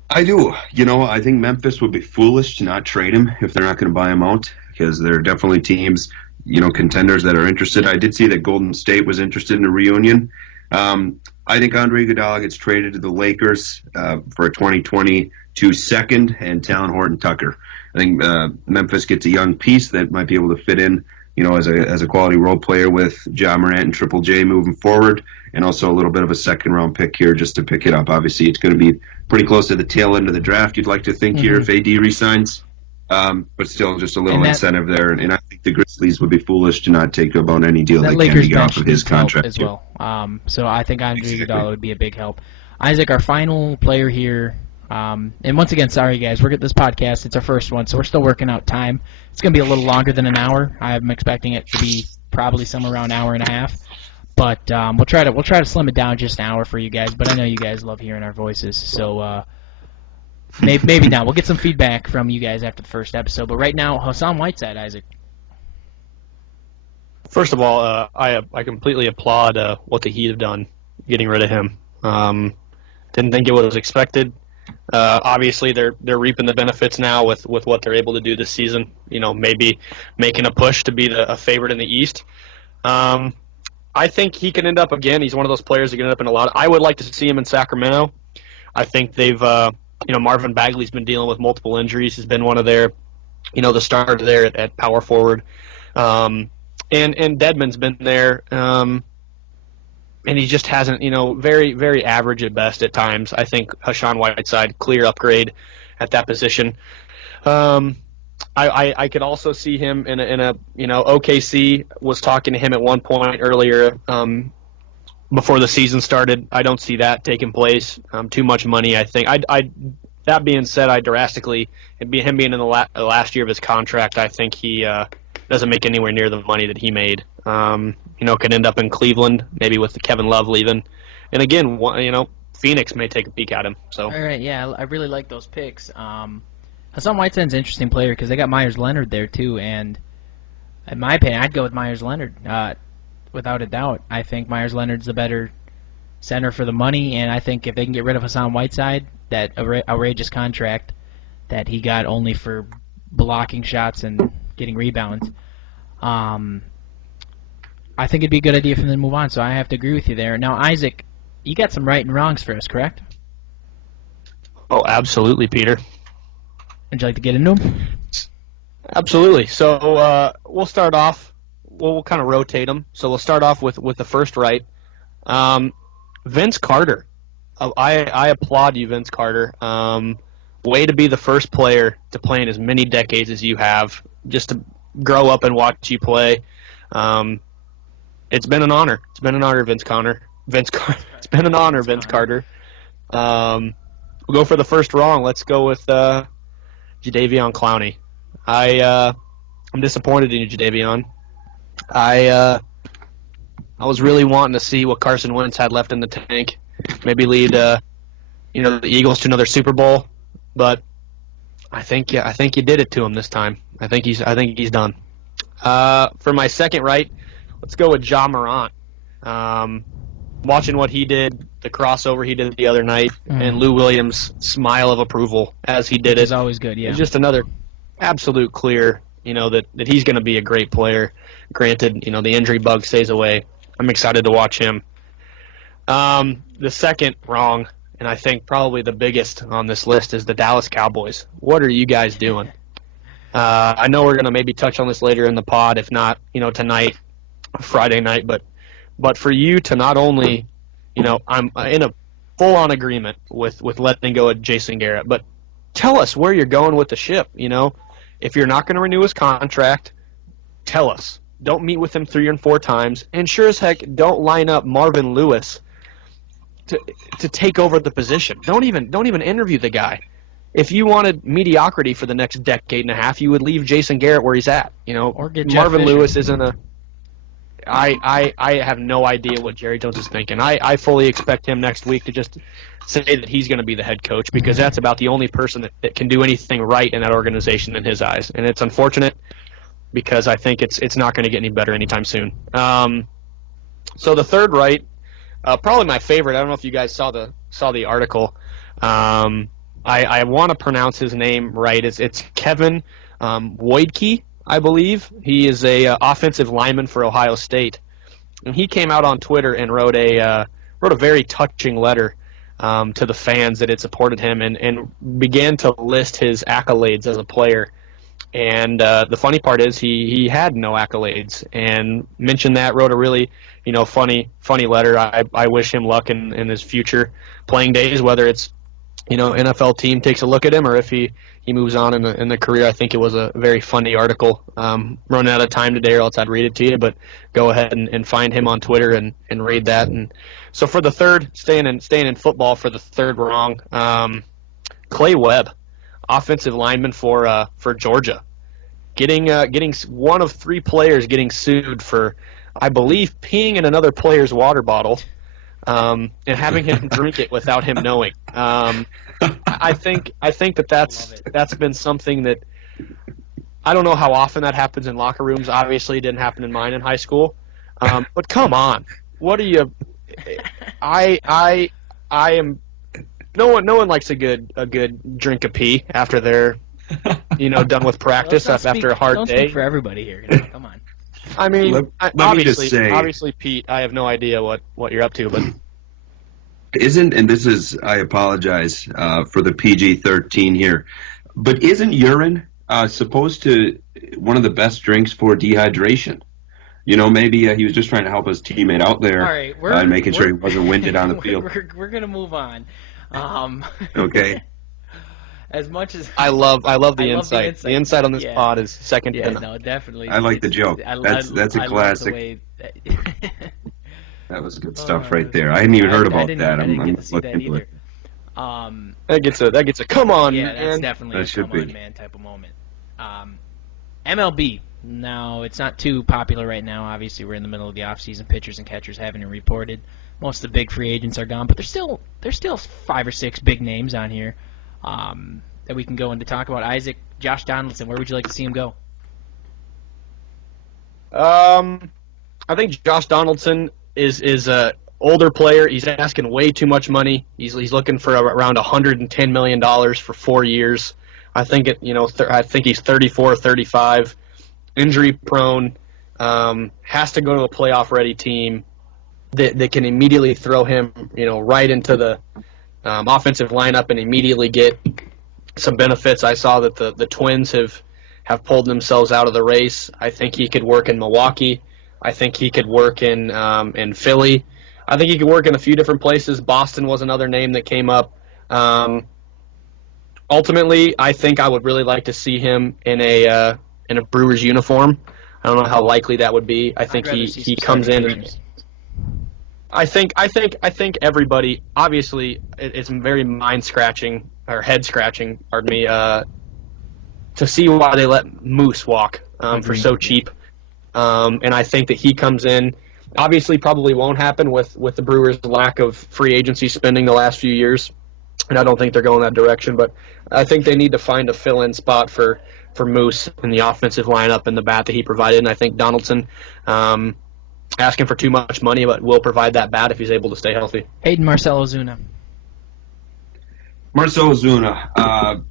I do. I think Memphis would be foolish to not trade him if they're not going to buy him out, because there are definitely teams, contenders that are interested. I did see that Golden State was interested in a reunion. I think Andre Iguodala gets traded to the Lakers for a 2022 second and Talon Horton-Tucker. I think Memphis gets a young piece that might be able to fit in, as a quality role player with Ja Morant and Triple J moving forward, and also a little bit of a second-round pick here just to pick it up. Obviously, it's going to be pretty close to the tail end of the draft, you'd like to think here if AD resigns. But still just a little incentive there. And I think the Grizzlies would be foolish to not take about any deal they can to get off of his contract as well. So I think Andre Iguodala would be a big help. Isaac, our final player here. And once again, sorry guys, we're getting this podcast. It's our first one, so we're still working out time. It's going to be a little longer than an hour. I'm expecting it to be probably somewhere around an hour and a half. But we'll try to slim it down just an hour for you guys. But I know you guys love hearing our voices, so maybe not. We'll get some feedback from you guys after the first episode. But right now, Hassan Whiteside, Isaac. First of all, I completely applaud what the Heat have done getting rid of him. Didn't think it was expected. Obviously, they're reaping the benefits now with what they're able to do this season. Maybe making a push to be a favorite in the East. I think he can end up again. He's one of those players that can end up in a lot. I would like to see him in Sacramento. I think they've, Marvin Bagley's been dealing with multiple injuries. He's been one of their, the starter there at power forward. And Dedmon's been there. And he just hasn't, very, very average at best at times. I think Hassan Whiteside, clear upgrade at that position. I could also see him in a OKC was talking to him at one point earlier before the season started. I don't see that taking place. Too much money, I think. That being said, him being in the last year of his contract, I think he doesn't make anywhere near the money that he made. Could end up in Cleveland, maybe with Kevin Love leaving. And again, Phoenix may take a peek at him. So. All right, yeah, I really like those picks. Hassan Whiteside's an interesting player because they got Myers Leonard there too, and in my opinion, I'd go with Myers Leonard without a doubt. I think Myers Leonard's the better center for the money, and I think if they can get rid of Hassan Whiteside, that outrageous contract that he got only for blocking shots and getting rebounds, I think it'd be a good idea for them to move on. So I have to agree with you there. Now, Isaac, you got some right and wrongs for us, correct? Oh, absolutely, Peter. Would you like to get into them? Absolutely. So we'll start off. We'll kind of rotate them. So we'll start off with the first right. Vince Carter. I applaud you, Vince Carter. Way to be the first player to play in as many decades as you have. Just to grow up and watch you play. It's been an honor. It's been an honor, Vince Carter. It's been an honor, Vince Carter. We'll go for the first wrong. Let's go with Jadeveon Clowney. I'm disappointed in you, Jadeveon. I was really wanting to see what Carson Wentz had left in the tank. Maybe lead the Eagles to another Super Bowl, but I think you did it to him this time. I think he's done. For my second right, let's go with Ja Morant. Watching what he did, the crossover he did the other night, and Lou Williams' smile of approval as he did it. It's always good, yeah. It's just another absolute clear, that he's going to be a great player. Granted, the injury bug stays away. I'm excited to watch him. The second wrong, and I think probably the biggest on this list, is the Dallas Cowboys. What are you guys doing? I know we're going to maybe touch on this later in the pod, if not, tonight, Friday night, but for you to not only, I'm in a full-on agreement with letting go of Jason Garrett, but tell us where you're going with the ship, If you're not going to renew his contract, tell us. Don't meet with him 3 and 4 times, and sure as heck, don't line up Marvin Lewis to take over the position. Don't even interview the guy. If you wanted mediocrity for the next decade and a half, you would leave Jason Garrett where he's at. Or get Jeff Marvin Fisher. Lewis isn't a. I have no idea what Jerry Jones is thinking. I fully expect him next week to just say that he's going to be the head coach because that's about the only person that can do anything right in that organization in his eyes. And it's unfortunate because I think it's not going to get any better anytime soon. So the third right, probably my favorite. I don't know if you guys saw the article. I want to pronounce his name right. It's Kevin Woidke, I believe. He is a offensive lineman for Ohio State, and he came out on Twitter and wrote a very touching letter to the fans that had supported him, and began to list his accolades as a player. And the funny part is he had no accolades, and mentioned that, wrote a really funny letter. I wish him luck in his future playing days, whether it's NFL team takes a look at him or if he moves on in the career. I think it was a very funny article. Running out of time today, or else I'd read it to you, but go ahead and find him on Twitter and read that. And so for the third, staying in football, for the third wrong, Clay Webb, offensive lineman for Georgia, getting one of 3 players getting sued for, I believe, peeing in another player's water bottle. And having him drink it without him knowing. I think that's been something that I don't know how often that happens in locker rooms. Obviously, it didn't happen in mine in high school. But come on, what are you? I am No one likes a good drink of pee after they're done with practice after a hard don't day. speak for everybody here. You know, come on. I mean, let me just say, obviously, Pete, I have no idea what you're up to, but and this is, I apologize for the PG-13 here, but isn't urine supposed to one of the best drinks for dehydration? Maybe he was just trying to help his teammate out there, All right, making sure he wasn't winded on the field. We're gonna move on. Okay. As much as I love the I love insight. The insight on this pod is second to none. no, definitely. I like the joke. That's a I classic. Love the way That was good stuff right there. I hadn't even heard about that. I didn't get to see looking that into either. it. That gets a come on, yeah, that's man. definitely That a should come on be. man type of moment. MLB. Now, it's not too popular right now. Obviously, we're in the middle of the offseason. Pitchers and catchers haven't been reported. Most of the big free agents are gone, but there's still 5 or 6 big names on here that we can go into talk about. Isaac, Josh Donaldson, where would you like to see him go? I think Josh Donaldson is a older player. He's asking way too much money. He's looking for around $110 million for 4 years. I think I think he's 34, 35. Injury prone, has to go to a playoff ready team that can immediately throw him, right into the offensive lineup and immediately get some benefits. I saw that the Twins have pulled themselves out of the race. I think he could work in Milwaukee. I think he could work in Philly. I think he could work in a few different places. Boston was another name that came up. Ultimately, I think I would really like to see him in a Brewers uniform. I don't know how likely that would be. I think he comes in and I think everybody, obviously it's very mind scratching or head scratching, pardon me, to see why they let Moose walk for so cheap. And I think that he comes in, obviously probably won't happen with the Brewers' lack of free agency spending the last few years. And I don't think they're going that direction, but I think they need to find a fill-in spot for Moose in the offensive lineup and the bat that he provided. And I think Donaldson, asking for too much money, but will provide that bat if he's able to stay healthy. Hayden Marcell Ozuna. Marcell Ozuna,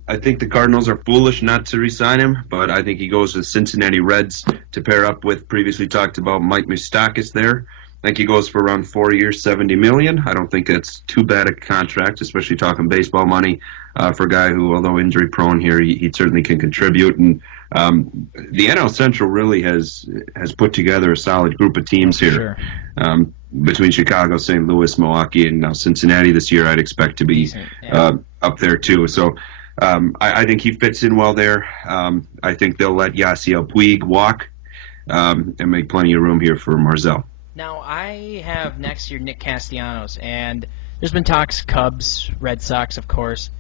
I think the Cardinals are foolish not to re-sign him, but I think he goes to the Cincinnati Reds to pair up with previously talked about Mike Moustakas there. I think he goes for around 4 years, $70 million. I don't think that's too bad a contract, especially talking baseball money for a guy who, although injury prone here, he certainly can contribute. And the NL Central really has put together a solid group of teams here. Sure. Between Chicago, St. Louis, Milwaukee, and now Cincinnati this year, I'd expect to be up there too. So I think he fits in well there. I think they'll let Yasiel Puig walk and make plenty of room here for Marcell. Now, I have next year Nick Castellanos, and there's been talks Cubs, Red Sox, of course.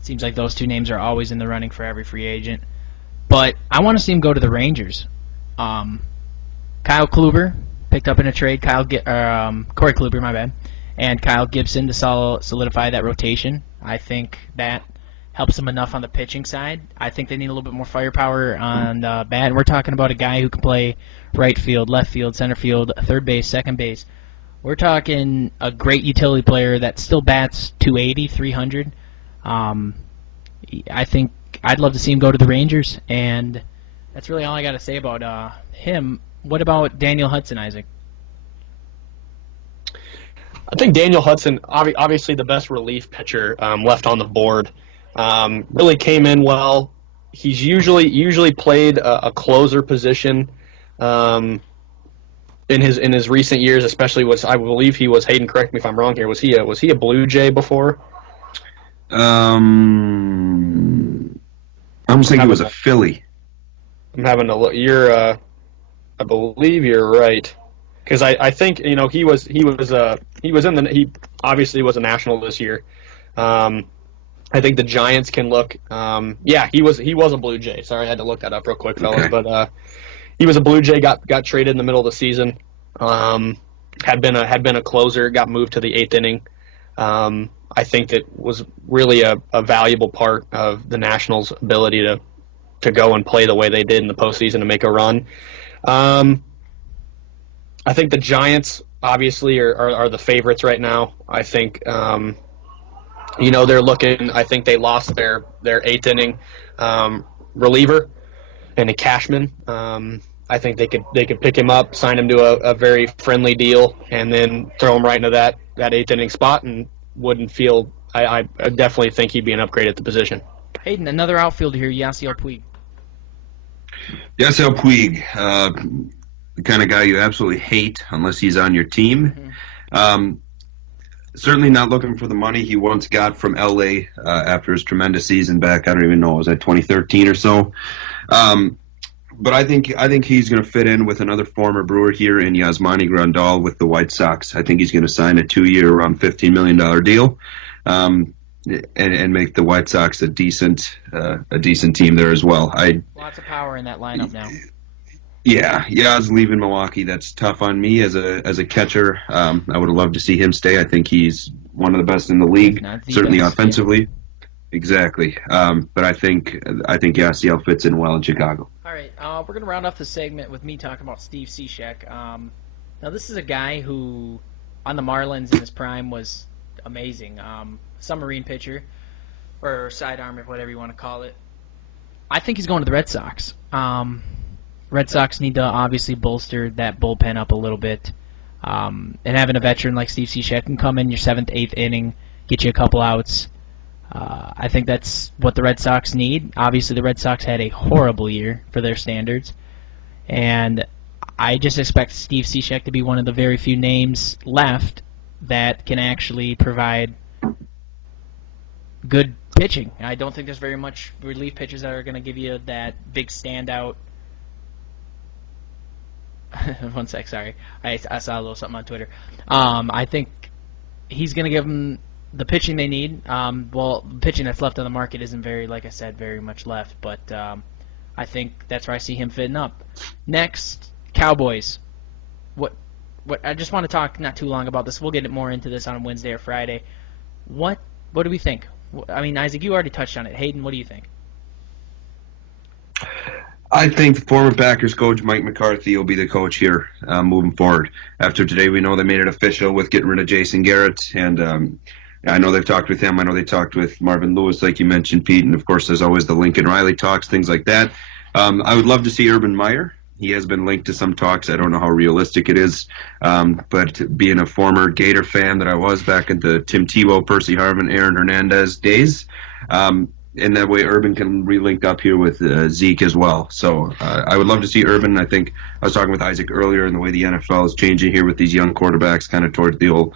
Seems like those two names are always in the running for every free agent. But I want to see him go to the Rangers. Kyle Kluber, picked up in a trade. Corey Kluber, my bad. And Kyle Gibson to solidify that rotation. I think that helps them enough on the pitching side. I think they need a little bit more firepower on the bat. And we're talking about a guy who can play right field, left field, center field, third base, second base. We're talking a great utility player that still bats 280, 300. I think I'd love to see him go to the Rangers, and that's really all I got to say about him. What about Daniel Hudson, Isaac? I think Daniel Hudson, obviously the best relief pitcher left on the board, really came in well. He's usually played a closer position in his recent years, especially I believe he was. Hayden, correct me if I'm wrong here. Was he a Blue Jay before? I almost think it was a Philly. I'm having to look. I believe you're right, because I think he obviously was a national this year. I think the Giants can look. He was a Blue Jay. Sorry, I had to look that up real quick, fellas. Okay. But he was a Blue Jay. Got traded in the middle of the season. Had been a closer. Got moved to the 8th inning. I think that was really a valuable part of the Nationals' ability to go and play the way they did in the postseason to make a run. I think the Giants obviously are the favorites right now. I think They're looking. I think they lost their eighth inning reliever and a Cashman. I think they could pick him up, sign him to a very friendly deal, and then throw him right into that eighth inning spot, and wouldn't feel. I definitely think he'd be an upgrade at the position. Hayden, another outfielder here, Yasiel Puig. Yasiel Puig, the kind of guy you absolutely hate unless he's on your team. Certainly not looking for the money he once got from LA after his tremendous season back. I don't even know, was that 2013 or so? But I think he's going to fit in with another former Brewer here in Yasmani Grandal with the White Sox. I think he's going to sign a 2-year, around $15 million deal, and make the White Sox a decent team there as well. Lots of power in that lineup now. Yeah, Yaz leaving Milwaukee. That's tough on me as a catcher. I would have loved to see him stay. I think he's one of the best in the league, certainly best, offensively. Yeah. Exactly. But I think Yasiel fits in well in Chicago. All right, we're going to round off the segment with me talking about Steve Cishek. Now, this is a guy who, on the Marlins in his prime, was amazing. Submarine pitcher, or sidearm, or whatever you want to call it. I think he's going to the Red Sox. Red Sox need to obviously bolster that bullpen up a little bit. And having a veteran like Steve Cishek can come in your 7th, 8th inning, get you a couple outs. I think that's what the Red Sox need. Obviously, the Red Sox had a horrible year for their standards. And I just expect Steve Cishek to be one of the very few names left that can actually provide good pitching. I don't think there's very much relief pitchers that are going to give you that big standout. One sec, sorry. I saw a little something on Twitter. I think he's going to give them the pitching they need. The pitching that's left on the market isn't very, like I said, very much left. But I think that's where I see him fitting up. Next, Cowboys. What? I just want to talk not too long about this. We'll get more into this on Wednesday or Friday. What do we think? I mean, Isaac, you already touched on it. Hayden, what do you think? I think former Packers coach Mike McCarthy will be the coach here moving forward. After today, we know they made it official with getting rid of Jason Garrett, and I know they've talked with him. I know they talked with Marvin Lewis, like you mentioned, Pete, and of course there's always the Lincoln Riley talks, things like that. I would love to see Urban Meyer. He has been linked to some talks. I don't know how realistic it is, but being a former Gator fan that I was back in the Tim Tebow, Percy Harvin, Aaron Hernandez days, and that way Urban can relink up here with Zeke as well. So I would love to see Urban. I think I was talking with Isaac earlier in the way the NFL is changing here with these young quarterbacks kind of towards the old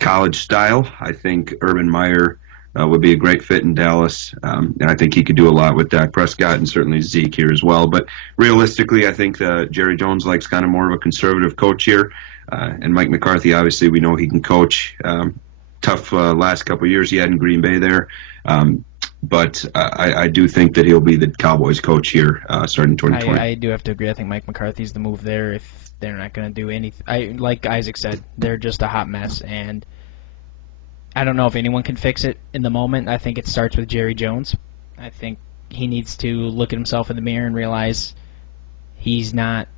college style. I think Urban Meyer would be a great fit in Dallas, and I think he could do a lot with Dak Prescott and certainly Zeke here as well. But realistically, I think Jerry Jones likes kind of more of a conservative coach here, and Mike McCarthy, obviously, we know he can coach. Tough last couple of years he had in Green Bay there. But I do think that he'll be the Cowboys coach here starting 2020. I do have to agree. I think Mike McCarthy's the move there if they're not going to do anything. Like Isaac said, they're just a hot mess, and I don't know if anyone can fix it in the moment. I think it starts with Jerry Jones. I think he needs to look at himself in the mirror and realize he's not.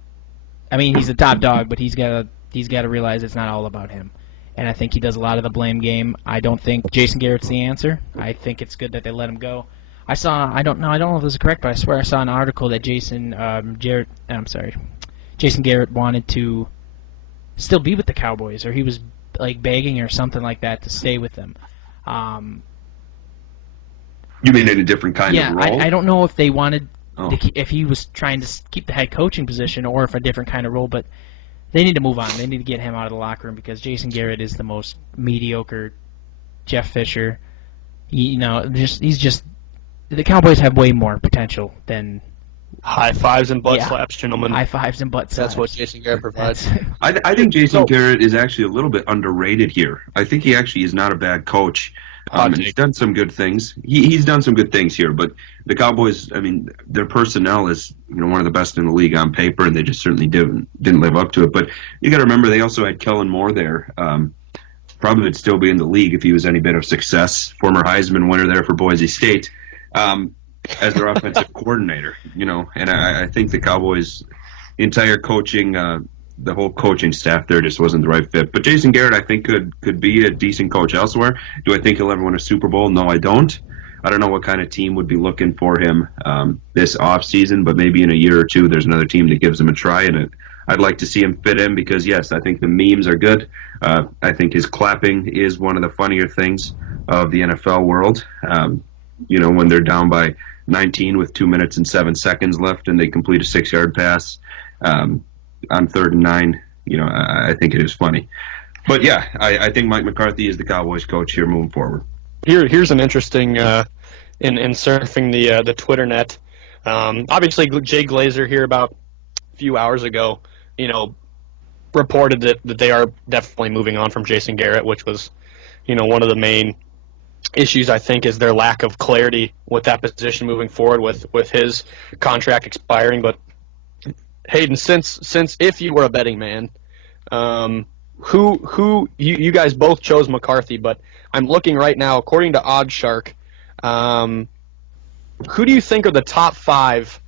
I mean, he's the top dog, but he's got to realize it's not all about him. And I think he does a lot of the blame game. I don't think Jason Garrett's the answer. I think it's good that they let him go. I don't know if this is correct, but I swear I saw an article that Jason Garrett wanted to still be with the Cowboys, or he was like begging or something like that to stay with them. You mean in a different kind of role? Yeah, I don't know if they wanted if he was trying to keep the head coaching position or if a different kind of role, but they need to move on. They need to get him out of the locker room because Jason Garrett is the most mediocre Jeff Fisher. He's just the Cowboys have way more potential than high fives and butt slaps, gentlemen. High fives and butt slaps. That's what Jason Garrett provides. I think Jason Garrett is actually a little bit underrated here. I think he actually is not a bad coach. And he's done some good things. He's done some good things here, but the Cowboys, I mean, their personnel is one of the best in the league on paper, and they just certainly didn't live up to it. But you got to remember they also had Kellen Moore there. Probably would still be in the league if he was any bit of success. Former Heisman winner there for Boise State as their offensive coordinator. And I think the Cowboys' entire coaching the whole coaching staff there just wasn't the right fit. But Jason Garrett, I think, could be a decent coach elsewhere. Do I think he'll ever win a Super Bowl? No, I don't. I don't know what kind of team would be looking for him this off season, but maybe in a year or two, there's another team that gives him a try, and I'd like to see him fit in because, yes, I think the memes are good. I think his clapping is one of the funnier things of the NFL world. When they're down by 19 with 2 minutes and 7 seconds left and they complete a 6-yard pass on 3rd and 9, I think it is funny. But, yeah, I think Mike McCarthy is the Cowboys coach here moving forward. Here's an interesting in surfing the Twitter net. Obviously, Jay Glazer here about a few hours ago, reported that they are definitely moving on from Jason Garrett, which was, one of the main issues, I think, is their lack of clarity with that position moving forward with his contract expiring. But Hayden, since if you were a betting man, who you guys both chose McCarthy, but I'm looking right now, according to OddsShark, who do you think are the top 5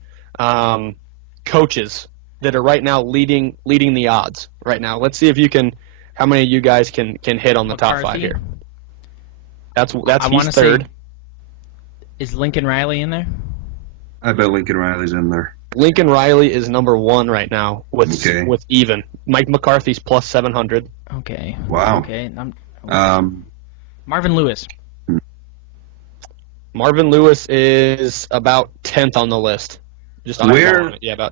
coaches that are right now leading the odds right now? Let's see if you can. How many of you guys can hit on the McCarthy. top 5 here? That's I he's third. Say, is Lincoln Riley in there? I bet Lincoln Riley's in there. Lincoln Riley is number 1 right now with even. Mike McCarthy's plus 700. Okay. Wow. Okay. Marvin Lewis. Marvin Lewis is about 10th on the list. Just about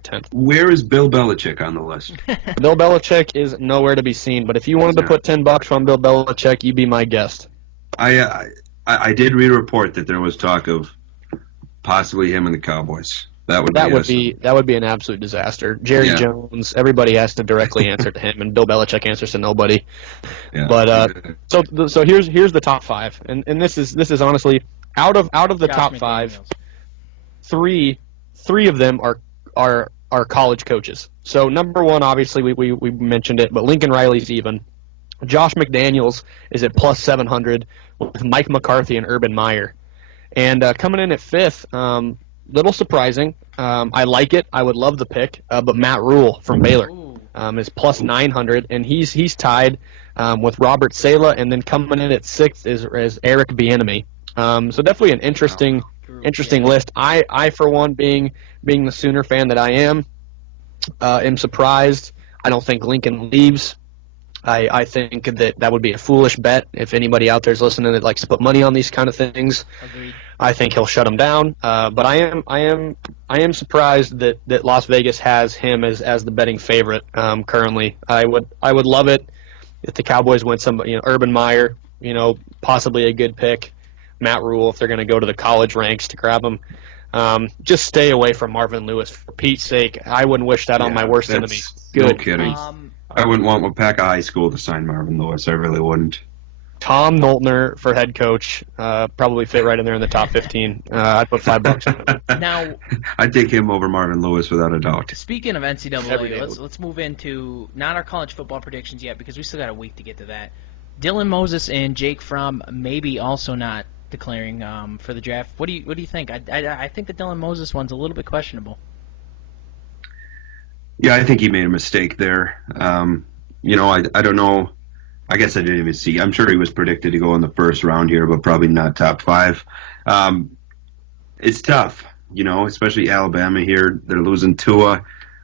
10th. Where is Bill Belichick on the list? Bill Belichick is nowhere to be seen. But if you wanted to put $10 on Bill Belichick, you'd be my guest. I did read a report that there was talk of possibly him and the Cowboys. That would be an absolute disaster. Jerry Jones, everybody has to directly answer to him, and Bill Belichick answers to nobody. Yeah. But so here's the top 5, and this is honestly out of the top McDaniels. 5, three of them are college coaches. So number 1, obviously we mentioned it, but Lincoln Riley's even. Josh McDaniels is at plus 700 with Mike McCarthy and Urban Meyer. And coming in at 5th, little surprising. I like it. I would love the pick. But Matt Rule from Baylor is plus 900, and he's tied with Robert Saleh. And then coming in at 6th is Eric Bieniemy. So definitely an interesting list. I for one, being the Sooner fan that I am surprised. I don't think Lincoln leaves. I think that would be a foolish bet if anybody out there is listening that likes to put money on these kind of things. Agreed. I think he'll shut him down. But I am surprised that Las Vegas has him as the betting favorite currently. I would love it if the Cowboys went Urban Meyer, possibly a good pick. Matt Rule if they're going to go to the college ranks to grab him. Just stay away from Marvin Lewis for Pete's sake. I wouldn't wish that on my worst enemy. Good. No kidding. I wouldn't want Wapaka High School to sign Marvin Lewis. I really wouldn't. Tom Noltner for head coach probably fit right in there in the top 15. I'd put $5. Now, I'd take him over Marvin Lewis without a doubt. Speaking of NCAA, let's move into not our college football predictions yet because we still got a week to get to that. Dylan Moses and Jake Fromm maybe also not declaring for the draft. What do you think? I think the Dylan Moses one's a little bit questionable. Yeah, I think he made a mistake there. I don't know. I guess I didn't even see. I'm sure he was predicted to go in the first round here, but probably not top 5. It's tough, especially Alabama here. They're losing Tua.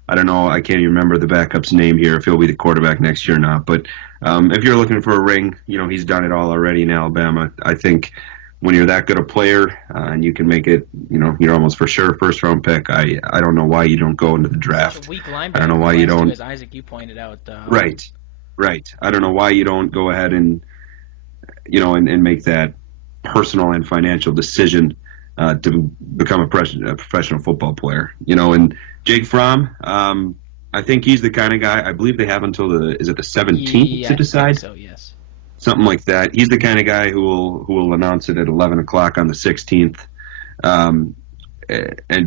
I don't know. I can't even remember the backup's name here, if he'll be the quarterback next year or not. But if you're looking for a ring, he's done it all already in Alabama. I think when you're that good a player and you can make it, you're almost for sure first-round pick. I don't know why you don't go into the draft. I don't know why you don't. As Isaac, you pointed out. Right. I don't know why you don't go ahead and, and make that personal and financial decision to become a professional football player. And Jake Fromm, I think he's the kind of guy. I believe they have until the 17th to decide. I think so, yes. Something like that. He's the kind of guy who will announce it at 11 o'clock on the 16th. And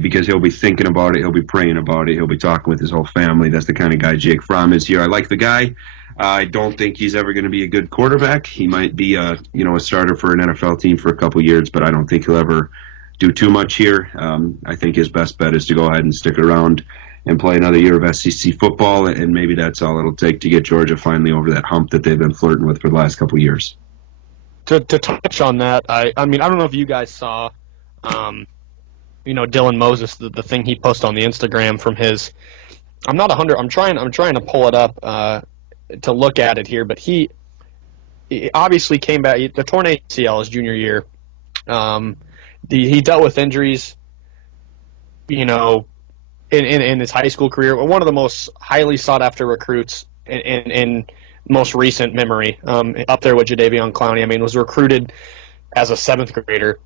because he'll be thinking about it, he'll be praying about it, he'll be talking with his whole family. That's the kind of guy Jake Fromm is here. I like the guy. I don't think he's ever going to be a good quarterback. He might be a starter for an NFL team for a couple years, but I don't think he'll ever do too much here. I think his best bet is to go ahead and stick around. I think he's the kind of guy. I believe they have until the 17th to decide. Something like that. He's the kind of guy who will announce it at 11 o'clock on the 16th. And because he'll be thinking about it, he'll be praying about it, he'll be talking with his whole family. That's the kind of guy Jake Fromm is here. I like the guy. I don't think he's ever going to be a good quarterback. He might be a starter for an NFL team for a couple years, but I don't think he'll ever do too much here. I think his best bet is to go ahead and stick around and play another year of SEC football, and maybe that's all it'll take to get Georgia finally over that hump that they've been flirting with for the last couple of years. To touch on that, I mean, I don't know if you guys saw, Dylan Moses, the thing he posted on the Instagram from his. I'm not 100. I'm trying to pull it up to look at it here, but he obviously came back. The torn ACL his junior year. He dealt with injuries, in his high school career. One of the most highly sought after recruits in most recent memory, up there with Jadeveon Clowney. I mean, was recruited as a seventh grader,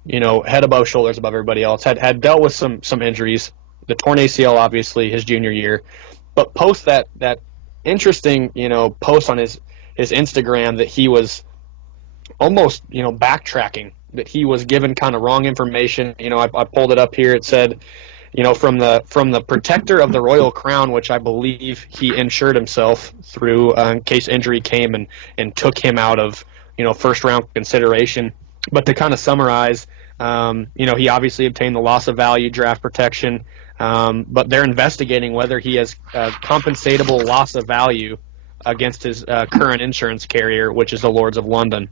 head above shoulders above everybody else. Had dealt with some injuries. The torn ACL, obviously, his junior year, but post that interesting, post on his Instagram that he was almost, backtracking, that he was given kind of wrong information. I pulled it up here. It said, from the protector of the royal crown, which I believe he insured himself through in case injury came and took him out of, first round consideration. But to kind of summarize, he obviously obtained the loss of value draft protection, but they're investigating whether he has compensatable loss of value against his current insurance carrier, which is the Lords of London.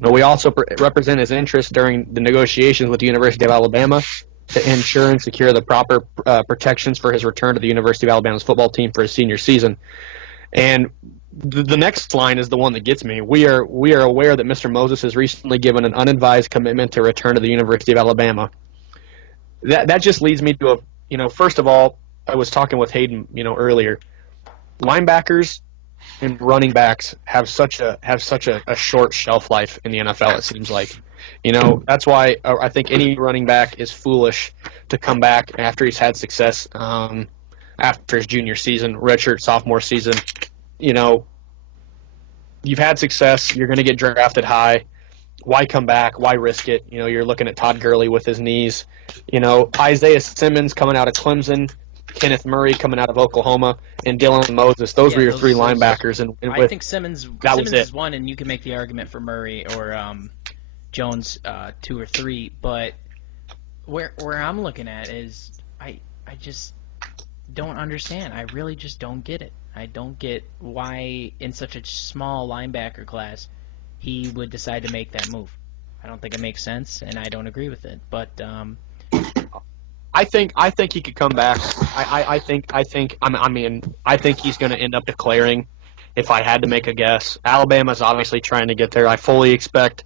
We also represent his interests during the negotiations with the University of Alabama to ensure and secure the proper protections for his return to the University of Alabama's football team for his senior season. And the next line is the one that gets me. We are aware that Mr. Moses has recently given an unadvised commitment to return to the University of Alabama. That just leads me to first of all, I was talking with Hayden, earlier. Linebackers and running backs have such a short shelf life in the NFL. It seems like, that's why I think any running back is foolish to come back after he's had success after his junior season, redshirt sophomore season. You've had success. You're going to get drafted high. Why come back? Why risk it? You're looking at Todd Gurley with his knees. Isaiah Simmons coming out of Clemson, Kenneth Murray coming out of Oklahoma, and Dylan Moses. Those were your three linebackers. And I think Simmons is one, and you can make the argument for Murray or Jones 2 or 3. But where I'm looking at is I just don't understand. I really just don't get it. I don't get why in such a small linebacker class he would decide to make that move. I don't think it makes sense, and I don't agree with it. But I think he could come back. I think he's going to end up declaring. If I had to make a guess, Alabama's obviously trying to get there. I fully expect,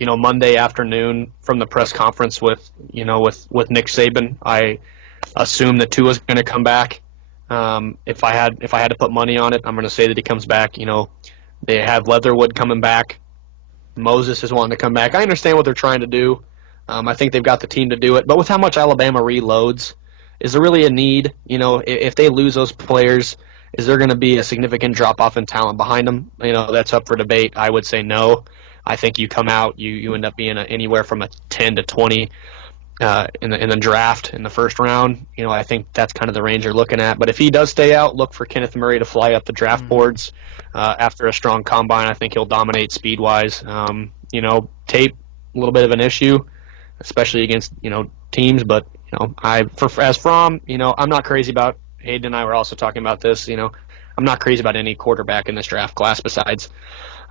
Monday afternoon from the press conference with Nick Saban. I assume that Tua's going to come back. If I had to put money on it, I'm going to say that he comes back. They have Leatherwood coming back. Moses is wanting to come back. I understand what they're trying to do. I think they've got the team to do it. But with how much Alabama reloads, is there really a need? If they lose those players, is there going to be a significant drop-off in talent behind them? That's up for debate. I would say no. I think you come out, you end up being anywhere from a 10 to 20 in the draft in the first round. I think that's kind of the range you're looking at. But if he does stay out, look for Kenneth Murray to fly up the draft boards after a strong combine. I think he'll dominate speed-wise. Tape, a little bit of an issue, especially against teams. But I'm not crazy about. Hayden and I were also talking about this. I'm not crazy about any quarterback in this draft class besides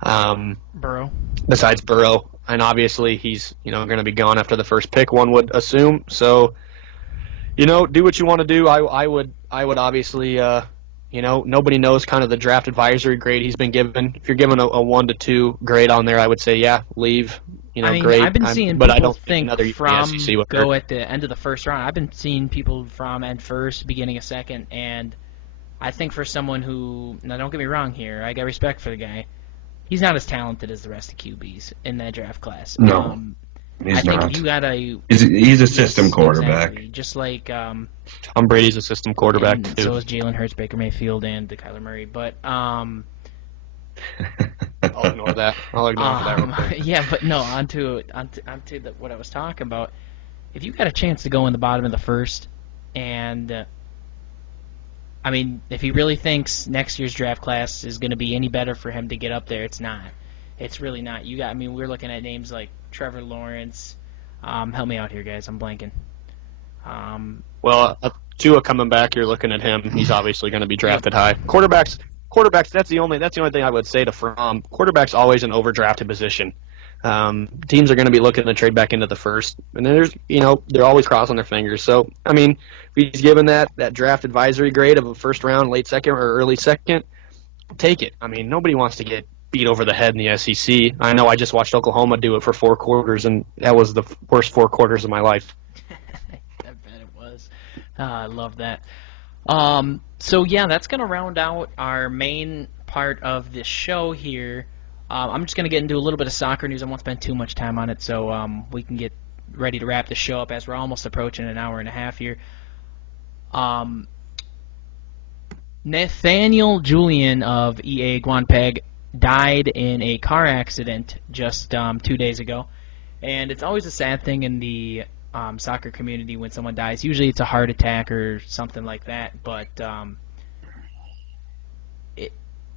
Burrow. Besides Burrow, and obviously he's going to be gone after the first pick, one would assume. So do what you want to do. I would obviously nobody knows kind of the draft advisory grade he's been given. If you're given a 1 to 2 grade on there, I would say leave. Great. I've been seeing but people I don't think from SEC go at the end of the first round. I've been seeing people from end first, beginning of second, and I think for someone who, now don't get me wrong here, I got respect for the guy. He's not as talented as the rest of QBs in that draft class. No, he's I think not. if you got a He's a system quarterback. Exactly. Just like Tom Brady's a system quarterback too. So is Jalen Hurts, Baker Mayfield, and Kyler Murray. But I'll ignore that. That. Yeah, but no. Onto what I was talking about. If you got a chance to go in the bottom of the first, and if he really thinks next year's draft class is going to be any better for him to get up there, it's not. It's really not. We're looking at names like Trevor Lawrence. Help me out here, guys. I'm blanking. Well, Tua coming back, you're looking at him. He's obviously going to be Yep. drafted high. Quarterbacks. That's the only thing I would say to Fromm. Quarterback's always an overdrafted position. Teams are going to be looking to trade back into the first, and then they're always crossing their fingers. So, I mean, if he's given that draft advisory grade of a first round, late second, or early second, take it. I mean, nobody wants to get beat over the head in the SEC. I know I just watched Oklahoma do it for 4 quarters, and that was the worst 4 quarters of my life. I bet it was. I love that. So yeah, that's gonna round out our main part of this show here. I'm just gonna get into a little bit of soccer news. I won't spend too much time on it, so we can get ready to wrap the show up as we're almost approaching an hour and a half here. Um, Nathaniel Julian of EA Guanpeg died in a car accident just 2 days ago. And it's always a sad thing in the soccer community when someone dies. Usually it's a heart attack or something like that. But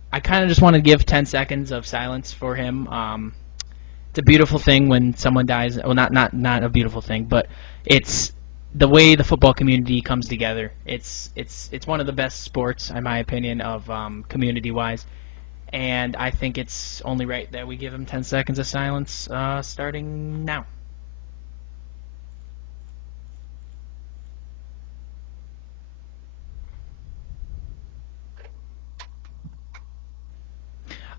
I kind of just want to give 10 seconds of silence for him. It's a beautiful thing when someone dies. Well, not a beautiful thing, but it's the way the football community comes together. It's one of the best sports, in my opinion, of community-wise. And I think it's only right that we give him 10 seconds of silence starting now.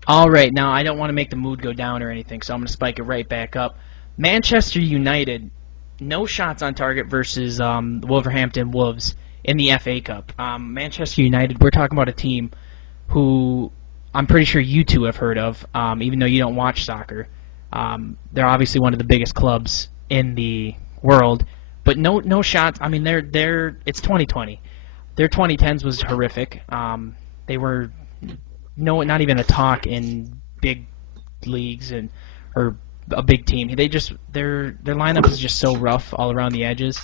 All right, now I don't want to make the mood go down or anything, so I'm going to spike it right back up. Manchester United, no shots on target versus Wolverhampton Wolves in the FA Cup. Manchester United, we're talking about a team who I'm pretty sure you two have heard of, even though you don't watch soccer. They're obviously one of the biggest clubs in the world, but no shots. I mean, it's 2020. Their 2010s was horrific. They were not even a talk in big leagues or a big team. Their lineup is just so rough all around the edges.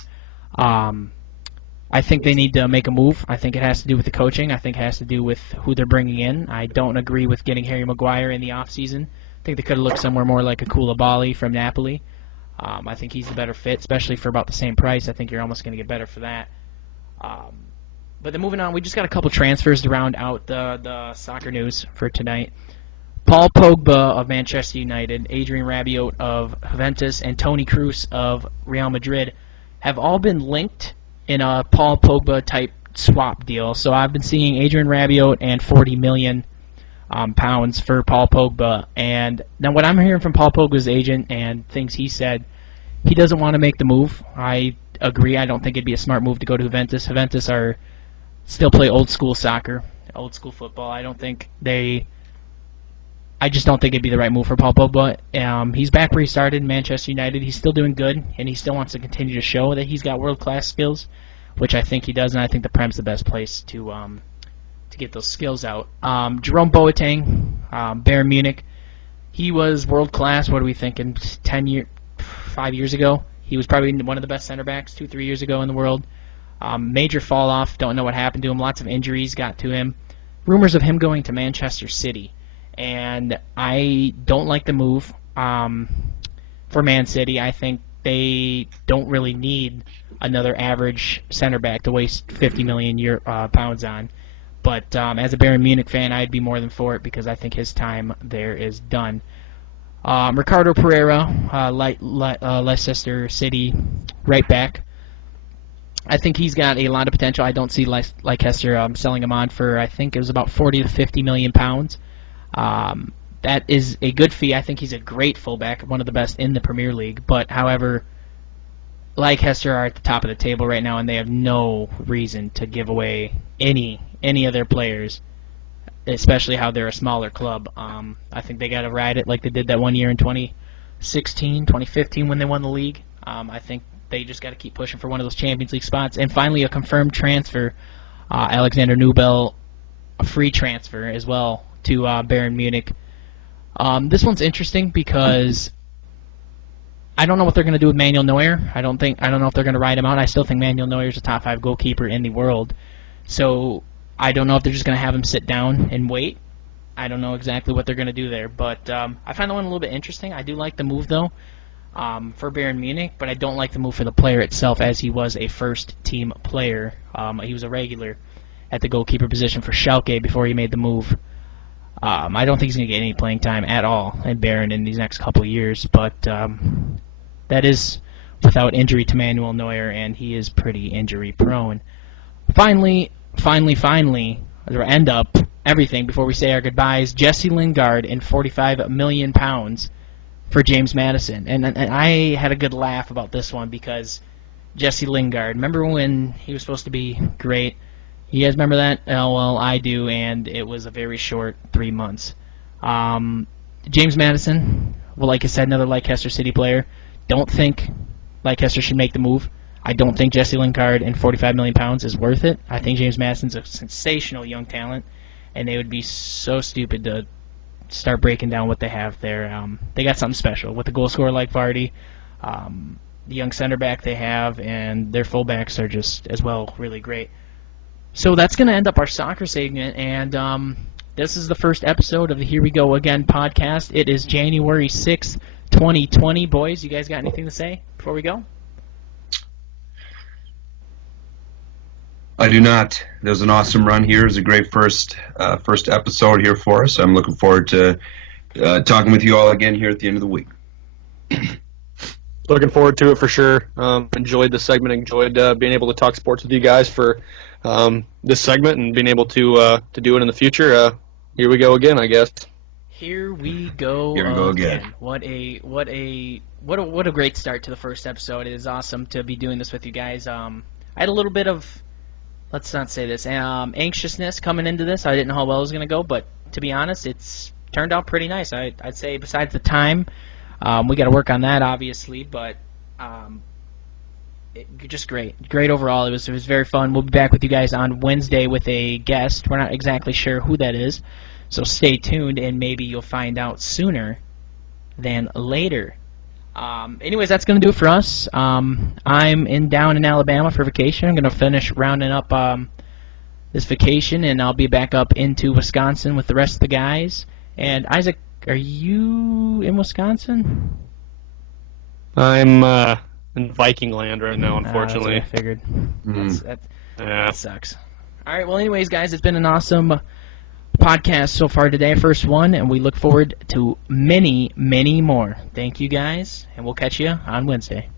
I think they need to make a move. I think it has to do with the coaching. I think it has to do with who they're bringing in. I don't agree with getting Harry Maguire in the offseason. I think they could have looked somewhere more like a Koulibaly from Napoli. I think he's the better fit, especially for about the same price. I think you're almost going to get better for that. But then moving on, we just got a couple transfers to round out the soccer news for tonight. Paul Pogba of Manchester United, Adrian Rabiot of Juventus, and Toni Kroos of Real Madrid have all been linked in a Paul Pogba type swap deal. So I've been seeing Adrian Rabiot and 40 million pounds for Paul Pogba. And now what I'm hearing from Paul Pogba's agent and things he said, he doesn't want to make the move. I agree. I don't think it'd be a smart move to go to Juventus. Juventus still play old school soccer, old school football. I just don't think it'd be the right move for Paul Pogba. He's back where he started in Manchester United. He's still doing good, and he still wants to continue to show that he's got world-class skills, which I think he does, and I think the Prem's the best place to get those skills out. Jerome Boateng, Bayern Munich, he was world-class. What are we thinking? 5 years ago? He was probably one of the best center backs 2-3 years ago in the world. Major fall off. Don't know what happened to him. Lots of injuries got to him. Rumors of him going to Manchester City. And I don't like the move for Man City. I think they don't really need another average center back to waste 50 million pounds on. But as a Bayern Munich fan, I'd be more than for it because I think his time there is done. Ricardo Pereira, Leicester City right back. I think he's got a lot of potential. I don't see Leicester selling him on for, I think it was about 40 to 50 million pounds. That is a good fee. I think he's a great fullback, one of the best in the Premier League. But, however, Leicester are at the top of the table right now, and they have no reason to give away any of their players, especially how they're a smaller club. I think they got to ride it like they did that one year in 2016, 2015 when they won the league. I think they just got to keep pushing for one of those Champions League spots. And finally, a confirmed transfer, Alexander Nubel, a free transfer as well to Bayern Munich. This one's interesting because I don't know what they're going to do with Manuel Neuer. I don't know if they're going to ride him out. I still think Manuel Neuer is a top 5 goalkeeper in the world. So I don't know if they're just going to have him sit down and wait. I don't know exactly what they're going to do there. But I find the one a little bit interesting. I do like the move, though. for Bayern Munich, but I don't like the move for the player itself, as he was a first-team player. He was a regular at the goalkeeper position for Schalke before he made the move. I don't think he's going to get any playing time at all in Bayern in these next couple of years, but that is without injury to Manuel Neuer, and he is pretty injury-prone. Finally, to end up everything before we say our goodbyes, Jesse Lingard and £45 million for James Madison. And I had a good laugh about this one because Jesse Lingard, remember when he was supposed to be great? You guys remember that? Oh, well, I do, and it was a very short 3 months. James Madison, well, like I said, another Leicester City player. Don't think Leicester should make the move. I don't think Jesse Lingard and £45 million is worth it. I think James Madison's a sensational young talent, and they would be so stupid to start breaking down what they have there. They got something special with a goal scorer like Vardy, the young center back they have, and their fullbacks are just as well really great. So that's going to end up our soccer segment, and this is the first episode of the Here We Go Again podcast. It is January 6th, 2020. Boys, you guys got anything to say before we go? I do not. There was an awesome run here. It was a great first episode here for us. I'm looking forward to talking with you all again here at the end of the week. Looking forward to it for sure. Enjoyed the segment. Enjoyed being able to talk sports with you guys for this segment and being able to do it in the future. Here we go again, I guess. Here we go again. What a great start to the first episode. It is awesome to be doing this with you guys. I had a little bit of, let's not say this, anxiousness coming into this. I didn't know how well it was going to go, but to be honest, it's turned out pretty nice. I'd say besides the time, we got to work on that, obviously, but just great overall. It was very fun. We'll be back with you guys on Wednesday with a guest. We're not exactly sure who that is, so stay tuned, and maybe you'll find out sooner than later. Anyways, that's going to do it for us. I'm down in Alabama for vacation. I'm going to finish rounding up this vacation, and I'll be back up into Wisconsin with the rest of the guys. And Isaac, are you in Wisconsin? I'm in Viking land right now, unfortunately. That's what I figured. That sucks. All right, well, anyways, guys, it's been an awesome podcast so far today, first one, and we look forward to many, many more. Thank you, guys, and we'll catch you on Wednesday.